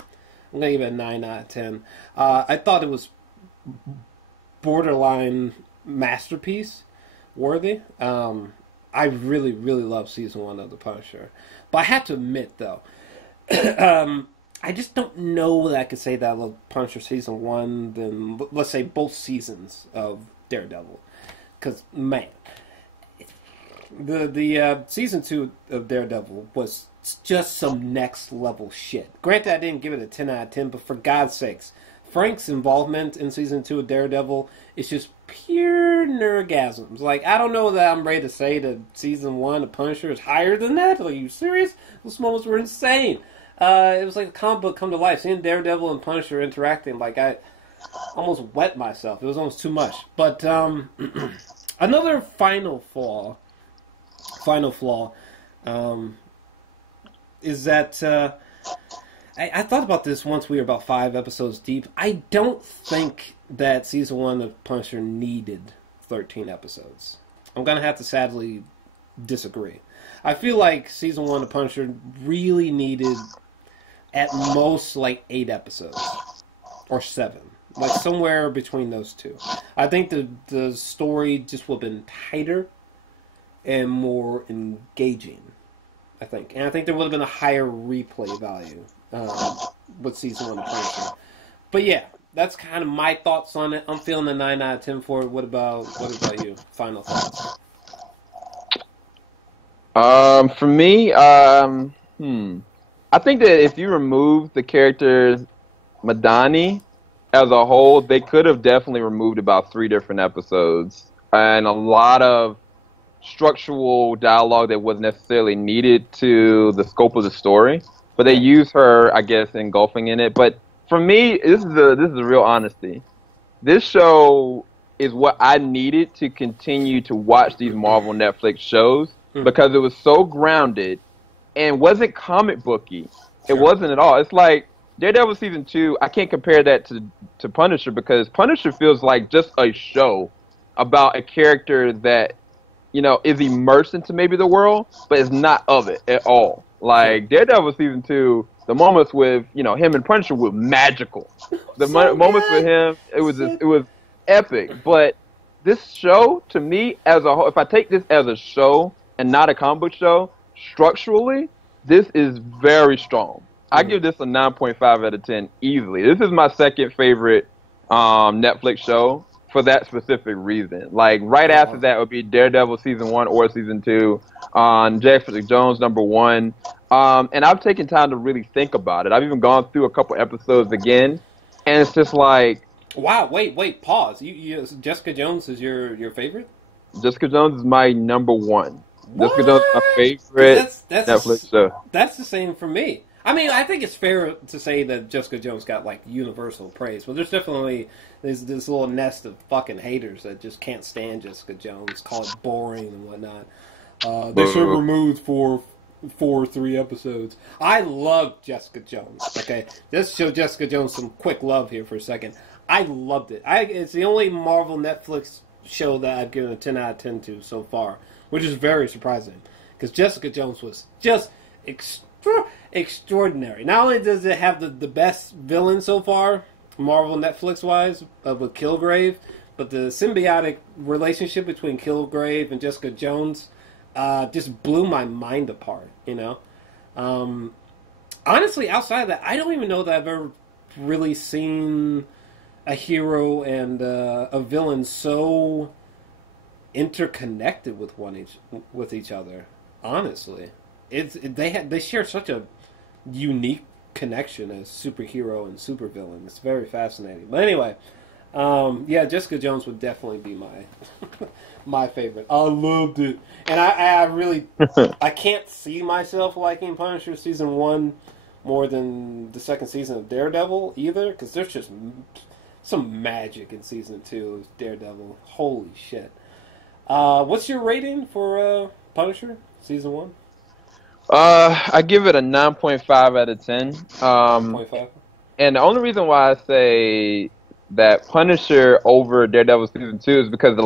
going to give it a 9 out of 10. I thought it was borderline masterpiece worthy. I really, really love Season 1 of The Punisher. But I have to admit, though... I just don't know that I could say that I love Punisher Season 1 than, let's say, both seasons of Daredevil. Because, man, the Season 2 of Daredevil was just some next-level shit. Granted, I didn't give it a 10 out of 10, but for God's sakes, Frank's involvement in Season 2 of Daredevil is just pure nergasms. Like, I don't know that I'm ready to say that season 1 of Punisher is higher than that. Like, are you serious? Those moments were insane. It was like a comic book come to life. Seeing Daredevil and Punisher interacting, like, I almost wet myself. It was almost too much. But another final flaw is that I thought about this once we were about 5 episodes deep. I don't think that season 1 of Punisher needed 13 episodes. I'm going to have to sadly disagree. I feel like season 1 of Punisher really needed at most like 8 episodes or 7. Like somewhere between those two. I think the story just would have been tighter and more engaging. I think. And I think there would have been a higher replay value with season 1 of Punisher. But yeah, that's kind of my thoughts on it. I'm feeling a 9 out of 10 for it. What about you? Final thoughts? For me, I think that if you remove the characters Madani as a whole, they could have definitely removed about 3 different episodes and a lot of structural dialogue that wasn't necessarily needed to the scope of the story. But they use her, I guess, engulfing in it. But for me, this is a real honesty. This show is what I needed to continue to watch these Marvel Netflix shows because it was so grounded and wasn't comic booky. It wasn't at all. It's like Daredevil season 2. I can't compare that to Punisher because Punisher feels like just a show about a character that is immersed into maybe the world, but is not of it at all. Like Daredevil season 2, the moments with him and Punisher were magical. The moments with him, it was epic. But this show, to me, as a whole, if I take this as a show and not a comic book show, structurally, this is very strong. I give this a 9.5 out of 10 easily. This is my second favorite Netflix show for that specific reason. Like right after that would be Daredevil season 1 or season 2, Jessica Jones number 1. And I've taken time to really think about it. I've even gone through a couple episodes again, and it's just like, wow, wait, pause. You Jessica Jones is your favorite? Jessica Jones is my number 1. What? Jessica Jones is my favorite Netflix show. That's the same for me. I mean, I think it's fair to say that Jessica Jones got, like, universal praise, but there's definitely this little nest of fucking haters that just can't stand Jessica Jones, call it boring and whatnot. They should have removed 3 episodes. I love Jessica Jones, okay? Let's show Jessica Jones some quick love here for a second. I loved it. It's the only Marvel Netflix show that I've given a 10 out of 10 to so far, which is very surprising, because Jessica Jones was just extraordinary. Not only does it have the best villain so far, Marvel Netflix-wise, with Kilgrave, but the symbiotic relationship between Kilgrave and Jessica Jones just blew my mind apart, Honestly, outside of that, I don't even know that I've ever really seen a hero and a villain so interconnected with each other. Honestly, they share such a unique connection as superhero and supervillain. It's very fascinating. But anyway, Jessica Jones would definitely be my favorite. I loved it, and I really I can't see myself liking Punisher season 1 more than the second season of Daredevil either, because there's just some magic in season 2 of Daredevil. Holy shit! What's your rating for Punisher season 1? I give it a 9.5 out of 10. 9.5. And the only reason why I say that Punisher over Daredevil season 2 is because the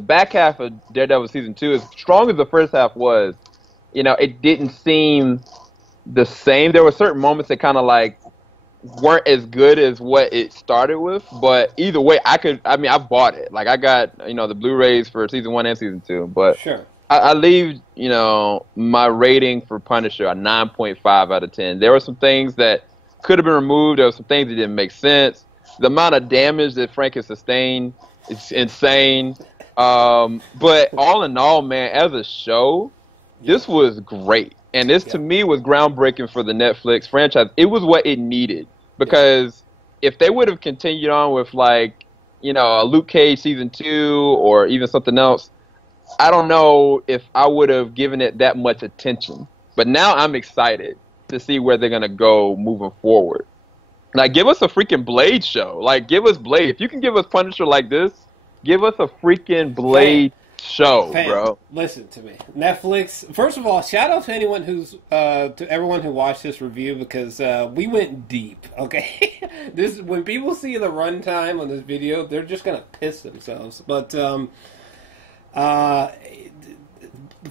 back half of Daredevil season 2, as strong as the first half was, it didn't seem the same. There were certain moments that kind of like weren't as good as what it started with, but either way, I bought it. Like I got, the Blu-rays for season 1 and season 2, but sure. I leave, my rating for Punisher a 9.5 out of 10. There were some things that could have been removed. There were some things that didn't make sense. The amount of damage that Frank has sustained is insane. But all in all, man, as a show, this was great. And this, to me, was groundbreaking for the Netflix franchise. It was what it needed. Because if they would have continued on with, like, a Luke Cage season 2 or even something else, I don't know if I would have given it that much attention. But now I'm excited to see where they're gonna go moving forward. Like, give us a freaking Blade show. Like, give us Blade. If you can give us Punisher like this, give us a freaking Blade show, bro. Listen to me. Netflix, first of all, shout out to anyone to everyone who watched this review, because we went deep, okay? When people see the runtime on this video, they're just gonna piss themselves. But,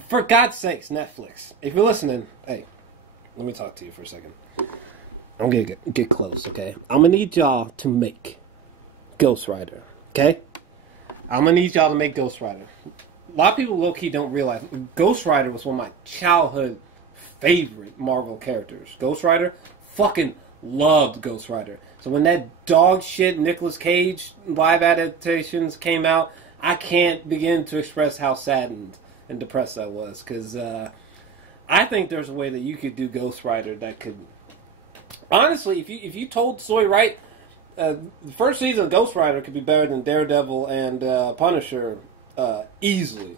for God's sakes, Netflix, if you're listening, hey, let me talk to you for a second. I'm gonna get close, okay? I'm gonna need y'all to make Ghost Rider, okay? I'm gonna need y'all to make Ghost Rider. A lot of people low-key don't realize Ghost Rider was one of my childhood favorite Marvel characters. Ghost Rider, fucking loved Ghost Rider. So when that dog shit Nicolas Cage live adaptations came out, I can't begin to express how saddened and depressed I was, because I think there's a way that you could do Ghost Rider that could, honestly, if you told the story right, the first season of Ghost Rider could be better than Daredevil and Punisher easily.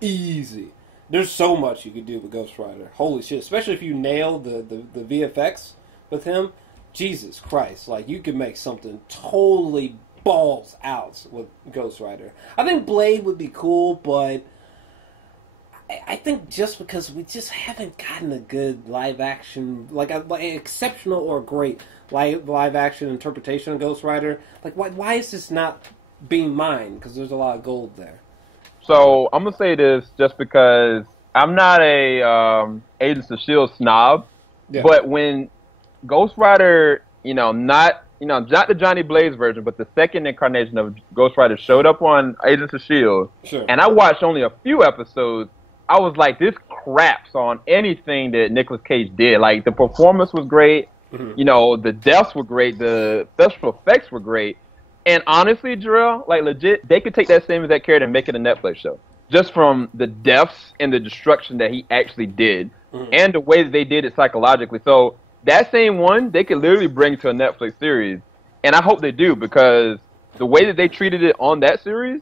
Easy. There's so much you could do with Ghost Rider. Holy shit. Especially if you nail the VFX with him. Jesus Christ. Like, you could make something totally balls out with Ghost Rider. I think Blade would be cool, but I think just because we just haven't gotten a good live action, like an exceptional or great live action interpretation of Ghost Rider, like why is this not being mined? Because there's a lot of gold there. So I'm gonna say this just because I'm not a Agents of S.H.I.E.L.D. snob, but when Ghost Rider, not the Johnny Blaze version, but the second incarnation of Ghost Rider showed up on Agents of S.H.I.E.L.D., and I watched only a few episodes, I was like, this craps on anything that Nicolas Cage did. Like, the performance was great, the deaths were great, the special effects were great, and honestly, Jor-El, like, legit, they could take that same exact character and make it a Netflix show. Just from the deaths and the destruction that he actually did, and the way that they did it psychologically. So, that same one, they could literally bring to a Netflix series, and I hope they do, because the way that they treated it on that series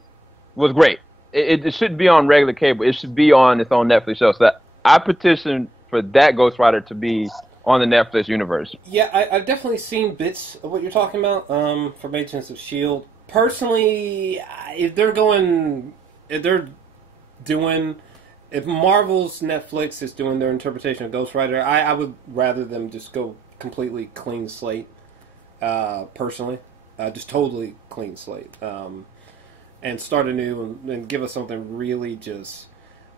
was great. It shouldn't be on regular cable. It should be on its own Netflix show. So I petition for that Ghost Rider to be on the Netflix universe. Yeah, I've definitely seen bits of what you're talking about from Agents of S.H.I.E.L.D. Personally, if Marvel's Netflix is doing their interpretation of Ghost Rider, I would rather them just go completely clean slate, personally. Just totally clean slate. And start anew and give us something really just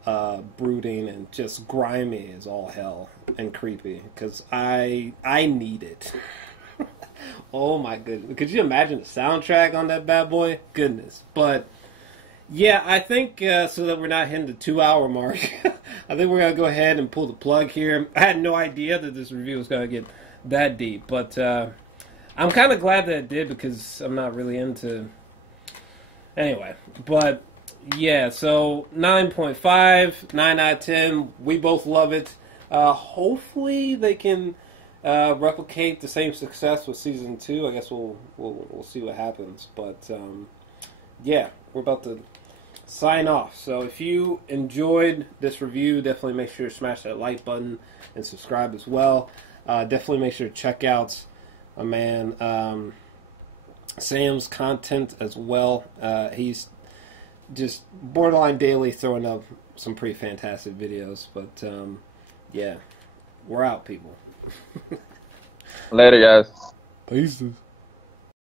brooding and just grimy as all hell and creepy. Because I need it. Oh my goodness. Could you imagine the soundtrack on that bad boy? Goodness. But yeah, I think so that we're not hitting the 2-hour mark, I think we're going to go ahead and pull the plug here. I had no idea that this review was going to get that deep. But I'm kind of glad that it did, because I'm not really into... Anyway, but yeah, so 9.5, 9 out of 10. We both love it. Hopefully they can replicate the same success with season 2. I guess we'll see what happens. But yeah, we're about to sign off. So if you enjoyed this review, definitely make sure to smash that like button and subscribe as well. Definitely make sure to check out my man Sam's content as well. He's just borderline daily throwing up some pretty fantastic videos. But yeah, we're out, people. Later, guys. Peace.